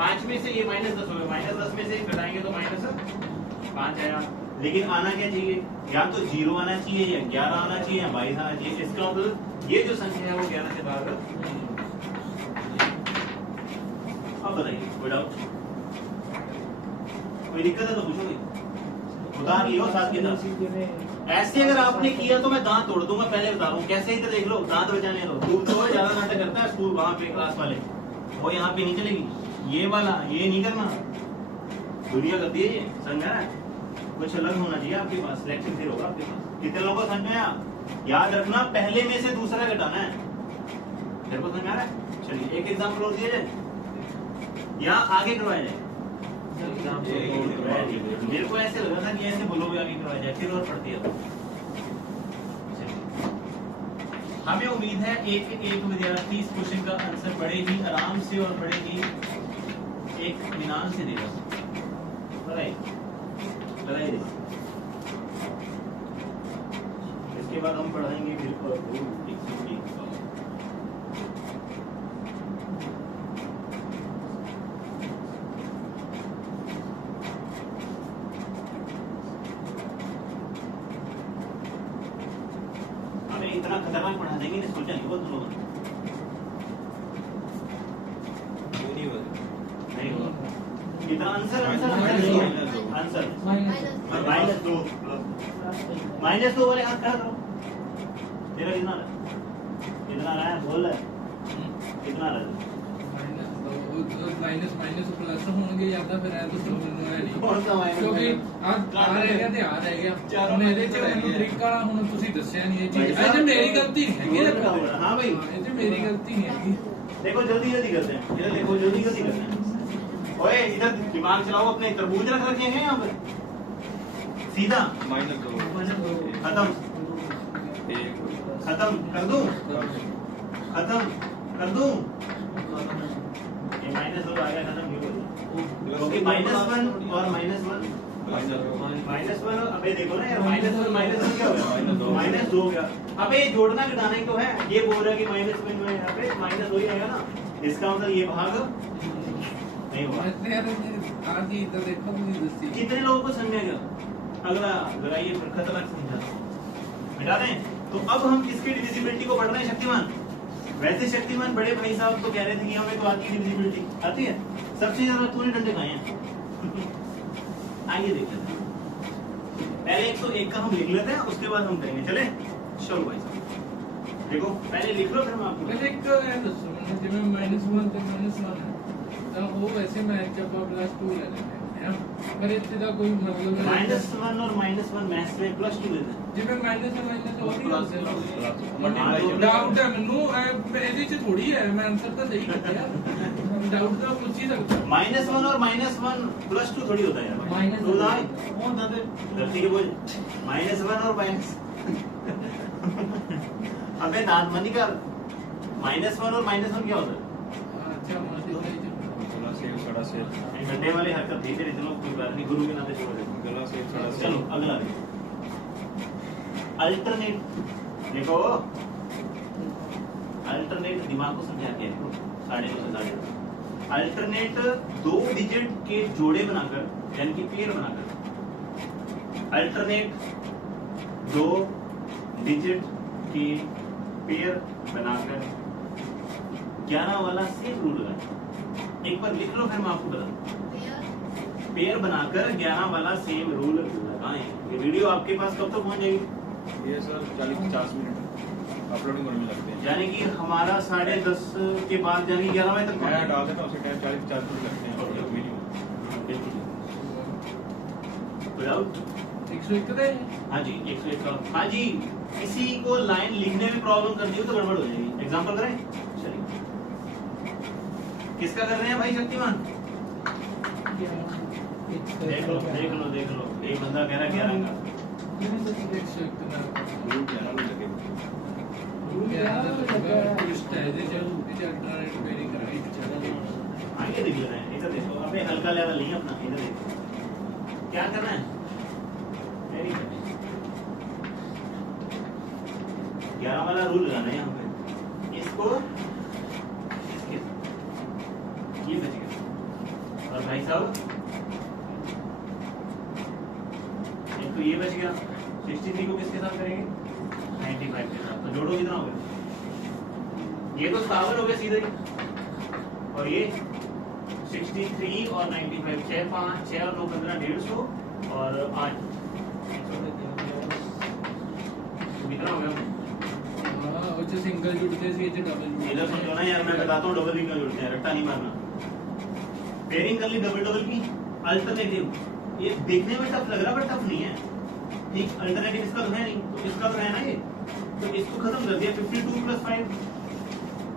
5 में से ये -10 हो गया। -10 में से घटाएंगे तो -5 आया। लेकिन आना क्या चाहिए? या तो 0 आना चाहिए, या 11 आना चाहिए, या 22 आना चाहिए। इसका मतलब ये जो संख्या है वो 11 से बाहर कर। अब बताइए, कोई डाउट? कोई दिक्कत है तो पूछोगे। खुदा की हो साथ के साथ। ऐसे अगर आपने किया तो मैं दांत तोड़ दूंगा, पहले बता रहा हूँ। कैसे ही तो देख लो, दांत बचाने दो। तू तो ज्यादा नाटक करता है स्कूल वहां पे क्लास वाले, वो यहाँ पे नहीं चलेगी। ये वाला ये नहीं करना, दुनिया करती है ये, समझा है? कुछ अलग होना चाहिए आपके पास, सिलेक्शन फिर होगा आपके पास। कितने लोगों को समझ में आया? याद रखना, पहले में से दूसरा घटाना है। मेरे को समझ आ रहा है? चलिए एक एग्जाम्पल और दिया जाए, यहाँ आगे करवाया जाए। मेरे को ऐसे लगा था कि ऐसे बोलोगे आगे करवाया जाए, फिर और पढ़ती है। हमें उम्मीद है एक विद्यार्थी इस क्वेश्चन का आंसर बड़े ही आराम से और बड़े ही एक इत्मीनान से देगा। बताइए बताइए। इसके बाद हम पढ़ाएंगे बिल्कुल इतना खतरनाक पढ़ा देंगे स्कूल जाएंगे बहुत लोग। नहीं होगा इतना आंसर आंसर -2 वाले हाथ खड़ा करो। तेरा कितना रहा है? बोल रहा है कितना रहा है? माइनस प्लस होंगे ज्यादा, फिर है तो कौन सा माइनस? क्योंकि आ रह गया ਤੇ आ रह गया। मेरे ਚ ਮੈਨੂੰ ਤਰੀਕਾ ਹੁਣ ਤੁਸੀਂ ਦੱਸਿਆ ਨਹੀਂ ਇਹ ਚੀਜ਼। ਇਹ ਮੇਰੀ ਗਲਤੀ ਨਹੀਂ है। हां भाई ਇਹ मेरी गलती नहीं है। देखो जल्दी करते हैं, इधर देखो जल्दी करते हैं। ओए इधर दिमाग चलाओ, अपने तरबूज रख रखे हैं यहाँ पे। सीधा -2 खत्म कर दूं? खत्म कर दूं? ये -2 आ गया, खत्म क्यों करूं? क्योंकि -1 और -1 अबे देखो ना यार, -1 क्या हो गया? -2 हो गया। अबे ये जोड़ना घटाना ही तो है। ये बोल रहा है कि -1 में यहाँ पे -2 ही आएगा ना, इसका मतलब ये भाग नहीं हुआ। कितने लोगों को समझ गया? अगला लगाइए, फिर खतरनाक समझा मिटा दें। तो अब हम किसकी डिविजिबिलिटी को पढ़ रहे हैं? शक्तिमान। वैसे शक्तिमान बड़े भाई साहब तो कह रहे थे कि हमें तो आती डिविजिबिलिटी आती है। सबसे ज्यादा तूने डंडे खाए हैं। आइए देख लेते हैं, पहले 101 का हम लिख लेते हैं, उसके बाद हम करेंगे। चले चलो भाई साहब देखो, पहले लिख लो, फिर हम आपको पहले एक दसो जिਵੇਂ -1 ਤੇ -1 ਤਾਂ ਉਹ ਵੈਸੇ ਮੈਚ ਚ ਆਪਾਂ +2 ਲੈ ਲੈਂਦੇ ਹਾਂ। ਪਰ ਇੱਥੇ ਦਾ ਕੋਈ ਮਤਲਬ -1 और -1 मैथ्स में +2 लेते हैं। ਜਿਵੇਂ -1 और डाउट है ਮੈਨੂੰ ਇਹਦੇ ਚ ਥੋੜੀ ਹੈ, मैं आंसर ਤਾਂ सही किया। डाउट तो पूछ ही सकता। -1 और -1 +2 थोड़ी होता है यार। कौन था गलती के बोझ? -1 और माइनस अबे दांत मनी कर। -1 और -1 क्या होता है? घंटे वाली हरकत थी, फिर इतना कोई बात नहीं, गुरु के नाते छोड़ दे। चलो अगला अल्टरनेट देखो, अल्टरनेट दिमाग को समझा के 9.5 से 9.5। अल्टरनेट 2 डिजिट के जोड़े बनाकर, यानी कि पेयर बनाकर, अल्टरनेट 2 डिजिट के पेयर बनाकर 11 वाला सेम रूल लगाए। एक बार लिख लो, फिर मैं आपको बताऊं। पेयर बनाकर 11 वाला सेम रूल लगाएं। ये वीडियो आपके पास कब तक पहुंच जाएगी? ये सर 40-50 मिनट अपलोडिंग होने में लगते हैं। यानी कि हमारा 10:30 के बाद यानी 11 बजे तक मैं डाल देता हूं, उसी टाइम 40-50 मिनट लगते हैं वीडियो। विदाउट 101 दे हाँ जी 101 का हाँ जी किसी को लाइन लिखने में प्रॉब्लम करनी हो तो गड़बड़ हो जाएगी एग्जांपल करें चलिए किसका कर रहे हैं भाई शक्तिमान देख लो एक बंदा कह रहा 11 का 101 ना रूल 11 में लगे आगे देख लेना है इधर देखो अबे हल्का लेवल नहीं अपना इधर देखो क्या करना है 11 वाला रूल लगाना है यहाँ पे इसको इसके ये बच गया और भाई साहब एक तो ये बच गया 63 को किसके साथ करेंगे 95 के साथ तो जोड़ो कितना हो गया ये तो पावर हो गया सीधे और ये 63 और 95 6 5 6 और 9 15 150 और 8 कितना हो गया हां वो जो सिंगल जुड़ते से ये डबल इधर समझो ना यार मैं बताता हूँ डबल रिंग का जुड़ते हैं रट्टा नहीं मारना पेयरिंग कर ली डबल की अल्टरनेटिव ये देखने में टफ लग रहा पर टफ नहीं है ठीक अल्टरनेटिव इसका तो है नहीं तो इसका तो है ना ये तो इसको खत्म कर दिया 52 + 5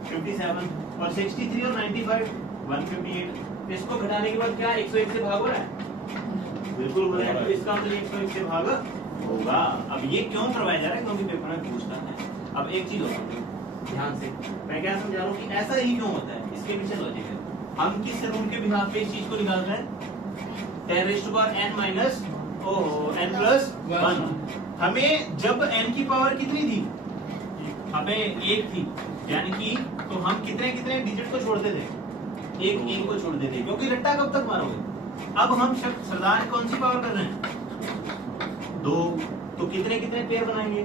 57 और 63 और 95 158 इसको घटाने के बाद क्या 101 से भाग हो रहा है बिल्कुल हो रहा है तो इसका मतलब 101 से भाग होगा अब ये क्यों करवाया जा रहा है क्योंकि पेपर में पूछता है अब एक चीज और ध्यान से मैं क्या समझा रहा हूँ कि ऐसा ही क्यों होता है इसके पीछे लॉजिक है हम किस रूल के बिहाफ पे इस चीज को निकाल रहे हैं 10⁻n - n + 1 हमें जब n की पावर कितनी थी हमें 1 थी यानी कि तो हम कितने डिजिट को छोड़ते थे एक को छोड़ देते क्योंकि रट्टा कब तक मारोगे अब हम सरदार कौन सी पावर कर रहे हैं 2 तो कितने पेयर बनाएंगे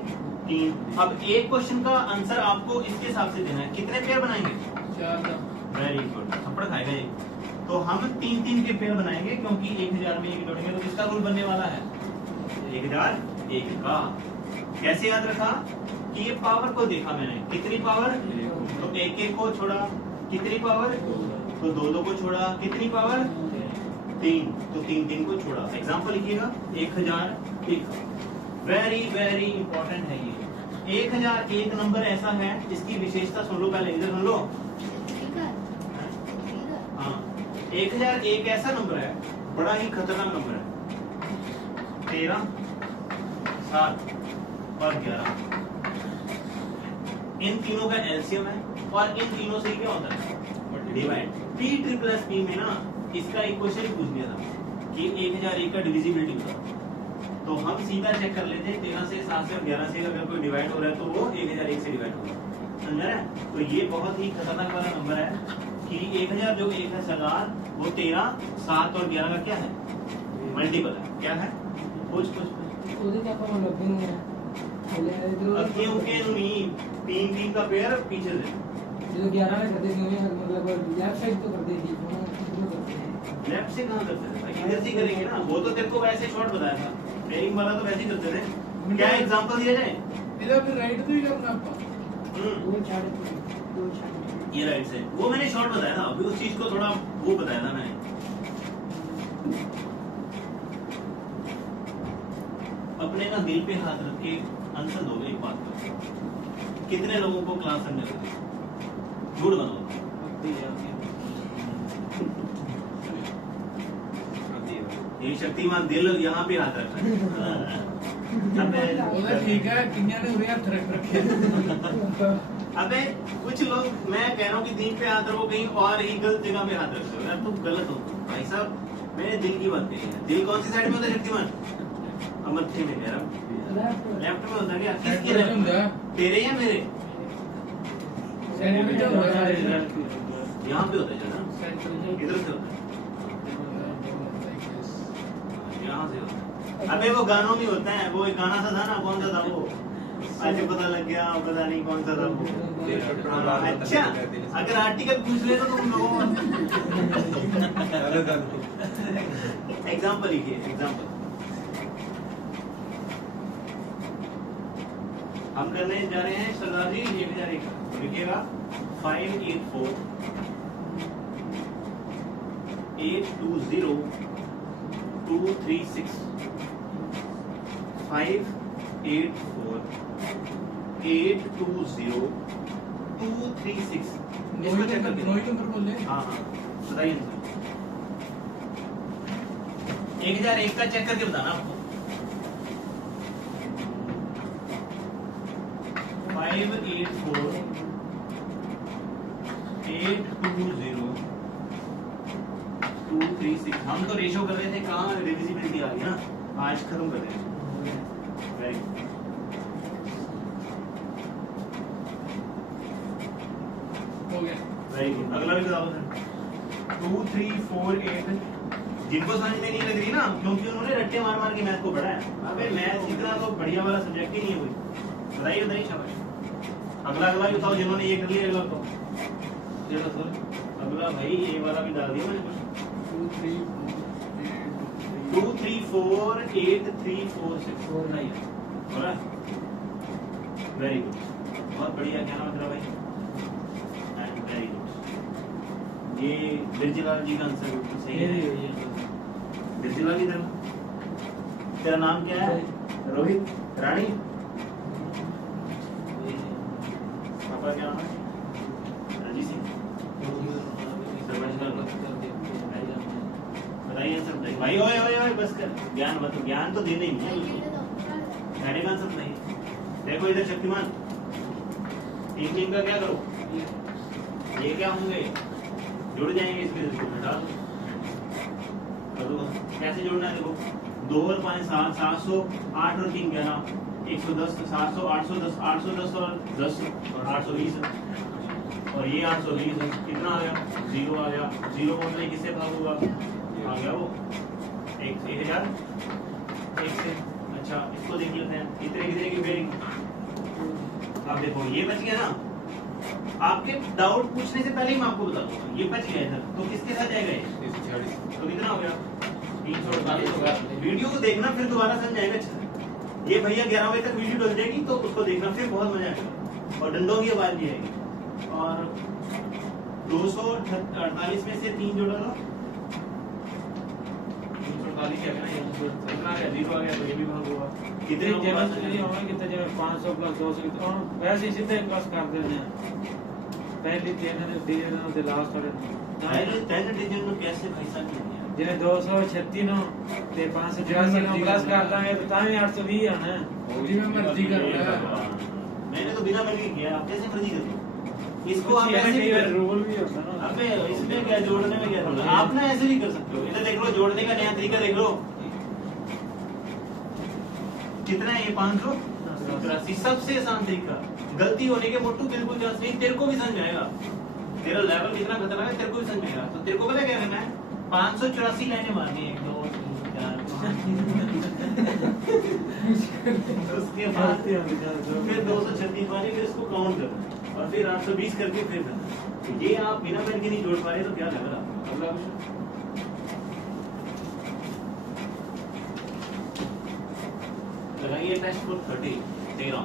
3 अब एक क्वेश्चन का आंसर आपको इसके हिसाब से देना है कितने पेयर बनाएंगे 4 वेरी गुड थप्पड़ खाएगा ये तो हम 3 के पेयर बनाएंगे क्योंकि 1000 में 1 जोड़ेंगे तो किसका रूल बनने वाला है 1001 का कैसे याद रखा कि ये पावर को देखा मैंने कितनी पावर तो 1 को छोड़ा कितनी पावर तो 2 को छोड़ा कितनी पावर 3 तो 3 को छोड़ा एग्जांपल लिखिएगा 1001 वेरी वेरी इंपॉर्टेंट है ये 1001 नंबर ऐसा है इसकी विशेषता सुन लो पहले इधर सुन लो हाँ 1001 ऐसा नंबर है बड़ा ही खतरनाक नंबर है 13 7 और 11 इन तीनों का एलसीएम है और इन तीनों से क्या होता है डिवाइड P+P में ना इसका इक्वेशन पूछ दिया था कि 1001 का डिविजिबिलिटी बताओ तो हम सीधा चेक कर लेते हैं 13 से 7 से और 11 से अगर कोई डिवाइड हो रहा है तो वो 1001 से डिवाइड होगा समझ रहे हैं तो ये बहुत ही खतरनाक वाला नंबर है कि 1000 जो एक है सरदार वो 13 7 और 11 का क्या है मल्टीपल है क्या है कुछ तीन का पेयर पीछे से जो 11 में करते थे मतलब लेफ्ट साइड तो करते थे लेफ्ट से कहां करते थे भाई इधर से करेंगे ना वो तो तेरे को वैसे शॉर्ट बताया था पेयरिंग वाला तो वैसे ही करते थे क्या एग्जांपल दिया जाए इधर पे राइट तो ही करना आपका ये राइट से वो मैंने शॉर्ट बताया था अभी उस चीज को थोड़ा वो बताया था मैंने अपने ना दिल पे हाथ रख के आंसर दो एक बात कर कितने लोगों को क्लास में झूठ बोलो ये शक्तिमान दिल यहाँ पे हाथ रख रहा ठीक है किन्या ने उरे हाथ रख रखे अबे कुछ लोग मैं कह रहा हूँ कि दिल पे हाथ रखो कहीं और ही गलत जगह पे हाथ रखते हो यार तुम गलत हो भाई साहब मैंने दिल की बात कही है दिल कौन सी साइड में होता है शक्तिमान अमर्थी में कह रहा हूँ लेफ्ट में होता क्या किसके लेफ्ट तेरे या मेरे यहाँ पे होता है इधर से होता है यहाँ से होता है अबे वो गानों में होता है वो एक गाना सा था ना कौन सा था वो आज पता लग गया पता नहीं कौन सा था वो अच्छा अगर आर्टिकल पूछ ले तो तुम लोगों एग्जाम्पल लिखिए एग्जाम्पल हम करने जा रहे हैं सरदार जी 1001 तो लिखिएगा 584 820 236 584820236236 इसको चेक करके नंबर बोल ले। हाँ हाँ बताइए आंसर। 1001 का चेक करके बताना आपको। 584820236236 हम तो रेशो कर रहे थे, कहाँ डिविजिबिलिटी आ गई ना, आज खत्म कर रहे हैं। Very good. हो गया। वेरी गुड, अगला भी बताओ सर। 2 3 4 8 जिनको समझ में नहीं लग रही ना, क्योंकि उन्होंने रट्टे मार मार के मैथ को पढ़ा है। अबे मैथ इतना तो बढ़िया वाला सब्जेक्ट ही नहीं है कोई। बताइए बताइए शाबाश। अगला अगला भी बताओ, जिन्होंने ये कर लिया अगला बताओ। चलो सर अगला भाई ये वाला भी डाल दिया मैंने। 2 3 4 8 3 4 6 4 9 हो रहा है। वेरी गुड, बहुत बढ़िया। क्या नाम है तेरा भाई? And very good. ये बिरजलाल जी का आंसर बिल्कुल सही है। बिरजलाल इधर। तेरा नाम क्या है? रोहित रानी। पापा क्या नाम है? रंजीत सिंह। बताइए आंसर बताइए भाई। ओए ओए ओए बस कर, ज्ञान मतलब ज्ञान तो देना ही नहीं है। मैंने का आंसर बताइए। देखो इधर शक्तिमान, तीन का क्या करो, ये क्या होंगे, जुड़ जाएंगे इसके को हटा दो। कैसे जोड़ना है? देखो 2 और 5 7 700 8 और 3 11 110 700 810 810 और 10 और 820 और ये 820 कितना आ गया? 0 आ गया। 0 बोलने किससे भाग होगा? आ गया वो 1000 1 से। अच्छा इसको देख लेते हैं, कितने कितने की बेरिंग। आप देखो ये बच गया ना, आपके डाउट पूछने से पहले ही मैं आपको बता दूंगा ये बच गया इधर, तो किसके साथ जाएगा ये? 346। तो कितना हो गया? 348 होगा। वीडियो को देखना फिर दोबारा समझ आएगा अच्छे से। ये भैया 11 बजे तक वीडियो डल जाएगी तो उसको देखना फिर बहुत मजा आएगा और डंडों की आवाज भी आएगी। और 248 में से 3 जोड़ा लो, 348 क्या है? कितना आ गया? 0 आ गया, तो ये भी भाग होगा। कितने कितने 500 प्लस 200 कितना वैसे ही सीधे प्लस कर देते हैं। पहली 3 डिजिट दे लास्ट वाले पहले 10 डिजिट में कैसे भाई साहब किया? जे 236 नो ते 584 नो प्लस करता है तो ताई 820 आना है। जी मैं मर्जी कर रहा है। मैंने तो बिना मर्जी किया, आप कैसे मर्जी करते हो? इसको आप कुछ ऐसे भी कर रूल भी होता है ना। अबे इसमें क्या जोड़ने में क्या रोल है? आप ना ऐसे भी कर सकते हो। इधर देख लो, जोड़ने का नया तरीका देख लो। कितना है ये? 583। सबसे आसान तरीका। गलती होने के मोटू बिल्कुल चांस नहीं, तेरे को भी समझ आएगा। तेरा लेवल कितना खतरनाक है तेरे को भी समझ आएगा। तो तेरे को पता क्या करना है? 584 लाइनें मारनी है। 1 2 3 4 5 उसके बाद फिर 236 मारनी, फिर इसको काउंट करना और फिर 820 करके फिर करना। ये आप बिना पेन के नहीं जोड़ पा रहे तो क्या लग रहा? अगला क्वेश्चन लगाइए। टेस्ट फॉर 13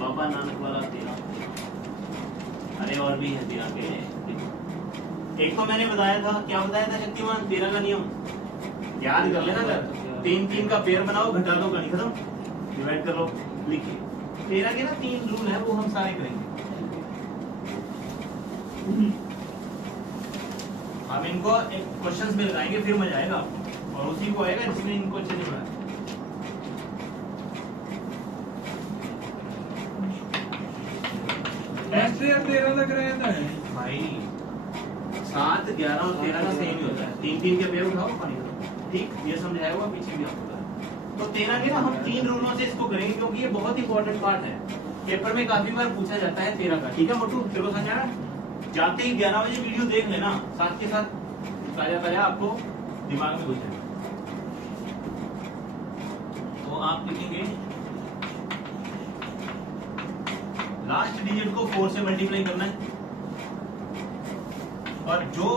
बाबा नानक वाला 13। अरे और भी है 13 के। एक तो मैंने बताया था, क्या बताया था शक्तिमान? 13 का नियम याद कर लेना। अगर 3 का पेयर बनाओ, घटा दो, कहानी खत्म, डिवाइड कर लो, लिखिए। 13 के ना 3 रूल है, वो हम सारे करेंगे। हम इनको एक क्वेश्चंस में लगाएंगे, फिर मजा आएगा आपको, और उसी को आएगा जिसने इनको अच्छे नहीं बनाया। ऐसे 13 लग रहे हैं भाई 7 11 और 13 का सेम ही होता है। 3 के पेयर उठाओ, पानी करो, ठीक? ये समझाया हुआ पीछे भी आपको। तो 13 के ना हम 3 रूलों से इसको करेंगे, क्योंकि ये बहुत इंपॉर्टेंट पार्ट है। पेपर में काफी बार पूछा जाता है 13 का। ठीक है मोटू, तेरे को समझ आया? जाते ही 11 बजे वीडियो देख लेना, साथ के साथ ताजा ताजा आपको दिमाग में घुस जाएगा। तो आप लिखेंगे लास्ट डिजिट को 4 से मल्टीप्लाई करना है, और जो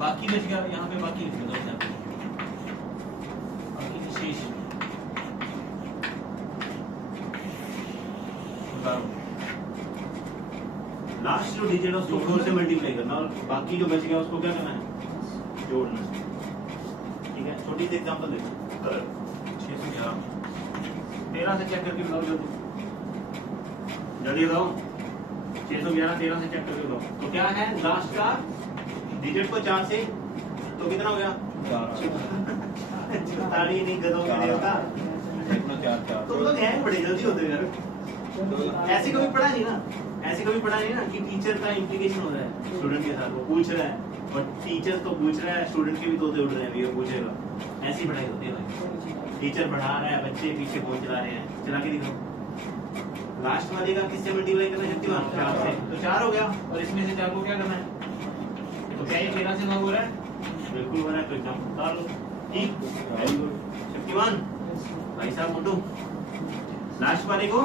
बाकी बच गया यहाँ पे बाकी लिख दो, बाकी शेष लास्ट जो डिजिट है उसको 4 से मल्टीप्लाई करना, और बाकी जो बच गया उसको क्या करना है? जोड़ना। ठीक है, छोटी सी एग्जांपल देखो। 611 13 से चेक करके बताओ जल्दी जल्दी बताओ। 611 13 से चेक करके बताओ। तो क्या है लास्ट का डिजिट को 4 से तो कितना हो गया? ताड़ी नहीं गधों के देवता। तुम लोग हैं बड़े जल्दी होते यार। ऐसे कभी पढ़ा नहीं ना, ऐसे कभी पढ़ा नहीं ना कि टीचर का इंप्लीकेशन हो रहा है स्टूडेंट के साथ, वो पूछ रहा है और टीचर तो पूछ रहा है, स्टूडेंट के भी तोते उड़ रहे हैं, ये पूछेगा। ऐसी पढ़ाई होती है भाई। टीचर पढ़ा रहा है, बच्चे पीछे फोन चला रहे हैं, चला के दिखाओ। लास्ट वाले का किससे मल्टीप्लाई करना है? 4 से, तो 4 हो गया। और इसमें से 4 को क्या करना है? तो क्या ये 13 से 9 हो रहा है? बिल्कुल हो रहा है। तो एग्जाम डाल लो। ठीक, वेरी गुड। 51 भाई साहब मोटू, लास्ट वाले को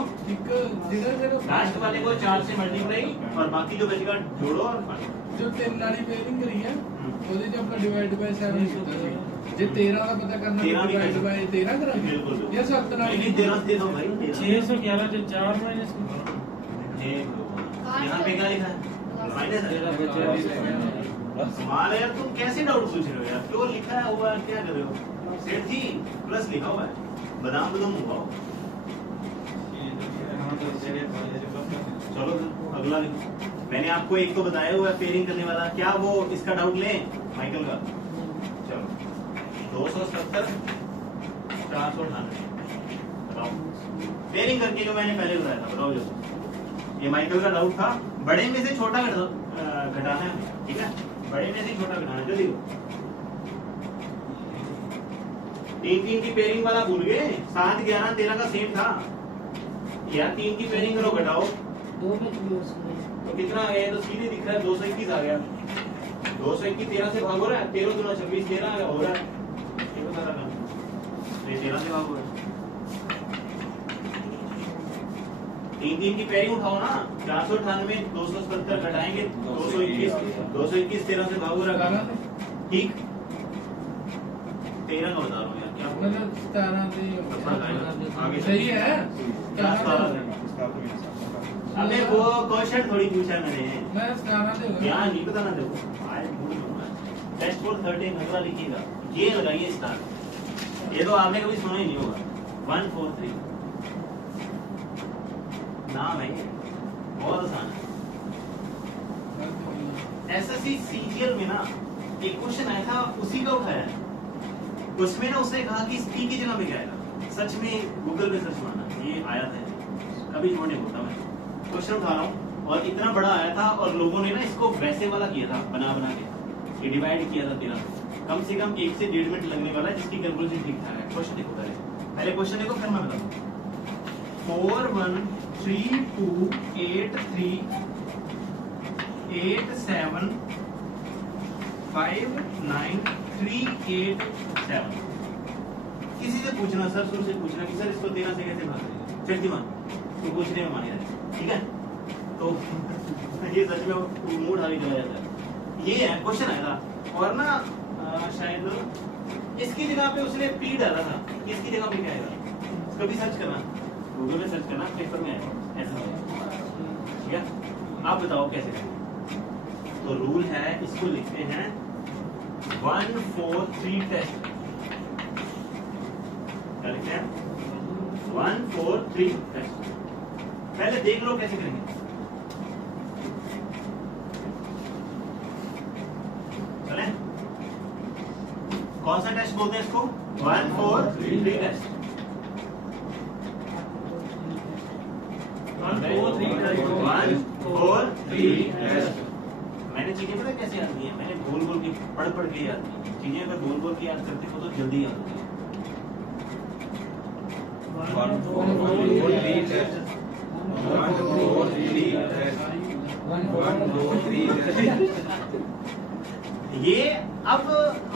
लास्ट वाले को 4 से मल्टीप्लाई और बाकी जो बचेगा जोड़ो और जो 3 नाली पेयरिंग करी है ਉਹਦੇ ਚ ਆਪਣਾ ਡਿਵਾਈਡ ਬਾਈ 7 ਕੀਤਾ ਸੀ। ਜੇ 13 ਦਾ ਪਤਾ ਕਰਨਾ ਹੈ ਡਿਵਾਈਡ ਬਾਈ 13 ਕਰਾਂਗੇ। बिल्कुल या 7 ਨਾਲ नहीं 13 दे दो भाई। 611 जो 4 माइनस यहाँ पे क्या लिखा है? माइनस है। कमाल है यार, तुम कैसे डाउट पूछ रहे हो यार? क्यों लिखा है हुआ है, क्या कर रहे हो? सेट थी प्लस लिखा हुआ है, बादाम बादाम हुआ। चलो अगला लिखो। मैंने आपको एक तो बताया हुआ है पेयरिंग करने वाला, क्या वो इसका डाउट लें माइकल का? चलो 270 498 बताओ पेयरिंग करके, जो मैंने पहले बताया था। बताओ जो ये माइकल का डाउट था, बड़े में से छोटा घटाना है, ठीक है? बड़े में से छोटा घटाना है। जल्दी 3 की पेयरिंग वाला भूल गए। 7 11 13 का सेम था यार। 3 की पेयरिंग करो, घटाओ तो कितना आ गया? तो सीधे दिख रहा है 221 आ गया। 221 13 से भाग हो रहा है, 13 दूना 26 13 हो रहा है। ये बता रहा था, 13 से भाग हो रहा है। 3 की पेयरिंग उठाओ ना। 498 270 घटाएंगे 221 13 से भाग हो रहा है। ठीक 13 का बता रहा हूँ यार, क्या मतलब 17 आगे सही है। 17 अबे वो क्वेश्चन थोड़ी पूछा मैंने, मैं 17 दे यहाँ नहीं पता ना। देखो आज भूल जाऊंगा। टेस्ट फॉर 13 अगला लिखिएगा, ये लगाइए स्टार। ये तो आपने कभी सुना ही नहीं होगा। 143 नाम है, बहुत आसान है। एसएससी सीजीएल में ना एक क्वेश्चन आया था, उसी का उठाया है। उसमें ना उसने कहा कि पी की जगह पे क्या आएगा। सच में गूगल पे सर्च मारना, ये आया था। कभी झूठ नहीं बोलता मैं। क्वेश्चन उठा रहा हूँ और इतना बड़ा आया था और लोगों ने ना इसको वैसे वाला किया था, बना बना के ये डिवाइड किया था 13। कम से कम 1 से 1.5 मिनट लगने वाला है, जिसकी कैलकुलेशन ठीक ठाक है। क्वेश्चन देखो पहले क्वेश्चन देखो, फिर मैं बताऊँ। 4 1 3 2 8 3 8 7 5 9 3 8 7। किसी से पूछना, सर से पूछना कि सर इसको 13 से कैसे भाग देंगे, चढ़ती मान तो पूछने में मानी जाती, ठीक है? तो ये सच में मूड हावी किया जाता है। ये है क्वेश्चन आया था और ना शायद इसकी जगह पे उसने पी डाला था। इसकी जगह पे क्या आएगा? कभी सर्च करना, गूगल में सर्च करना, पेपर में आएगा ऐसा, ठीक है? आप बताओ कैसे करेंगे। तो रूल है, इसको लिखते हैं 1 4 3 टेस्ट। क्या लिखते हैं? 1 4 3 टेस्ट। पहले देख लो कैसे करेंगे। चले, कौन सा टेस्ट बोलते हैं इसको? 1 4 3 टेस्ट। 1 4 3 टेस्ट। मैंने चीजें पता कैसे याद की है? मैंने बोल बोल के पढ़ के याद की चीजें। अगर बोल बोल के याद करते हो तो जल्दी याद होती है। 1 4 3 टेस्ट। 1 2 3 टेस्ट। 1 2 3 ये अब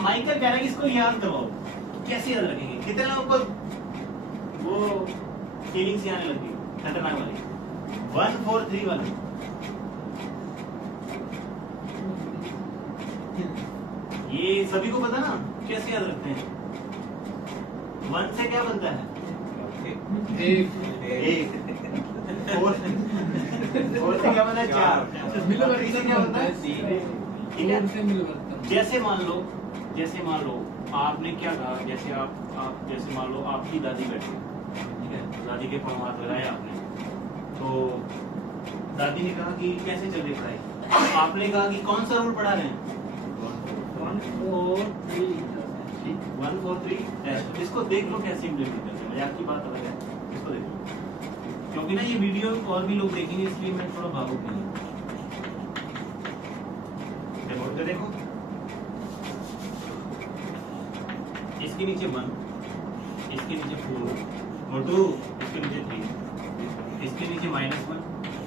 माइकल कह रहा है कि इसको याद करवाओ। कैसे याद रखेंगे? कितने लोगों को वो फीलिंग्स आने लगी खतरनाक वाली? 1 4 3 वाली। ये सभी को पता ना कैसे याद रखते हैं? 1 से क्या बनता है? एक। 4 से क्या बनता है? 4। 3 से क्या बनता है? ठीक है? जैसे मान लो आपने क्या कहा, जैसे आप जैसे मान लो आपकी दादी बैठी, ठीक है? दादी के पाँव हाथ लगाया आपने, तो दादी ने कहा कि कैसे चल रही पढ़ाई, आपने कहा कि कौन सा रूल पढ़ा रहे हैं, 1 4 3 टेस्ट। इसको देख लो कैसे इम्प्लीमेंट करते हैं, मजाक की बात अलग है, इसको देख लो, क्योंकि ना ये वीडियो और भी लोग देखेंगे इसलिए मैं थोड़ा भावुक नहीं हूँ। देखो इसके नीचे 1, इसके नीचे 4 मोटू, इसके नीचे 3, इसके नीचे -1,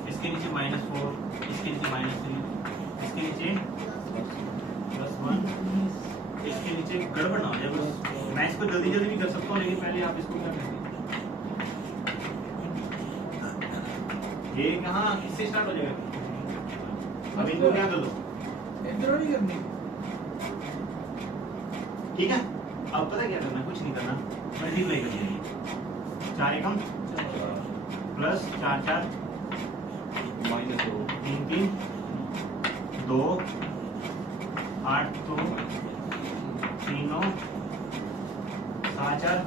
इसके नीचे -4, इसके नीचे -3, इसके नीचे +1, इसके नीचे गड़बड़ ना हो जाए बस। मैं इसको जल्दी जल्दी भी कर सकता हूँ, लेकिन पहले आप इसको क्या करेंगे, ये कहाँ किससे स्टार्ट हो जाएगा, अब इनको क्या कर लो, इधर नहीं करनी। ठीक है। अब पता क्या करना, कुछ नहीं करना, मल्टीप्लाई कर देंगे, 4 एकम प्लस 4 4 -2 3 3 2 8 2 3 9 7 4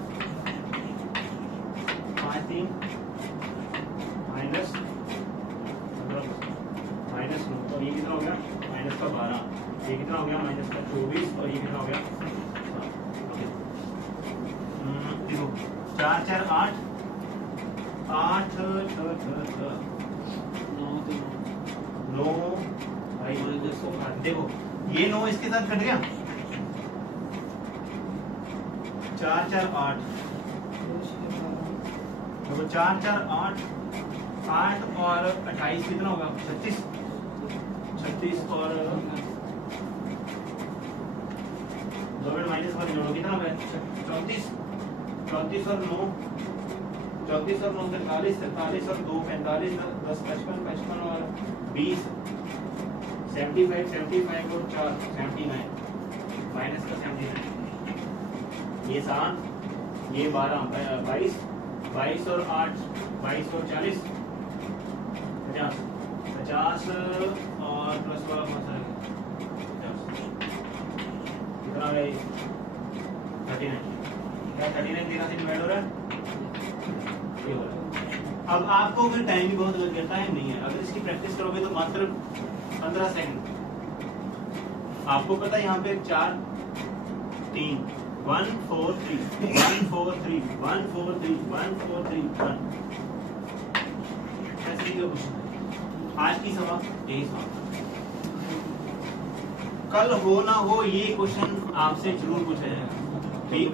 5 3 माइनस -9, और ये कितना हो गया -12, ये कितना हो गया -24, और ये कितना हो गया, देखो 4 4 8 8 6 6 6 9 भाई देखो ये 9 इसके साथ कट गया, 4 4 8 देखो 4 4 8 8 और 28 कितना होगा, 36 और 2 में -1 जोड़ो कितना होगा, 34 और 9 34 और 9 43 43 और 2 45 10 55 55 और 20 75 75 और 4 79 माइनस का 79, ये 7 ये 12 22 22 और 8 22 और 40 50 50 और प्लस वाला कौन सा है, 50 कितना है 39, क्या 39 13 से डिवाइड हो रहा है, ये हो रहा है। अब आपको अगर टाइम भी बहुत लग गया, टाइम नहीं है, अगर इसकी प्रैक्टिस करोगे तो मात्र 15 सेकंड, आपको पता है यहाँ पे 4 3 1 4 3 1 4 3 1 4 3 1 4 3 1 ऐसे ही क्वेश्चन है। आज की सवाल यही सवाल, कल हो ना हो ये क्वेश्चन आपसे जरूर पूछा जाएगा, ठीक।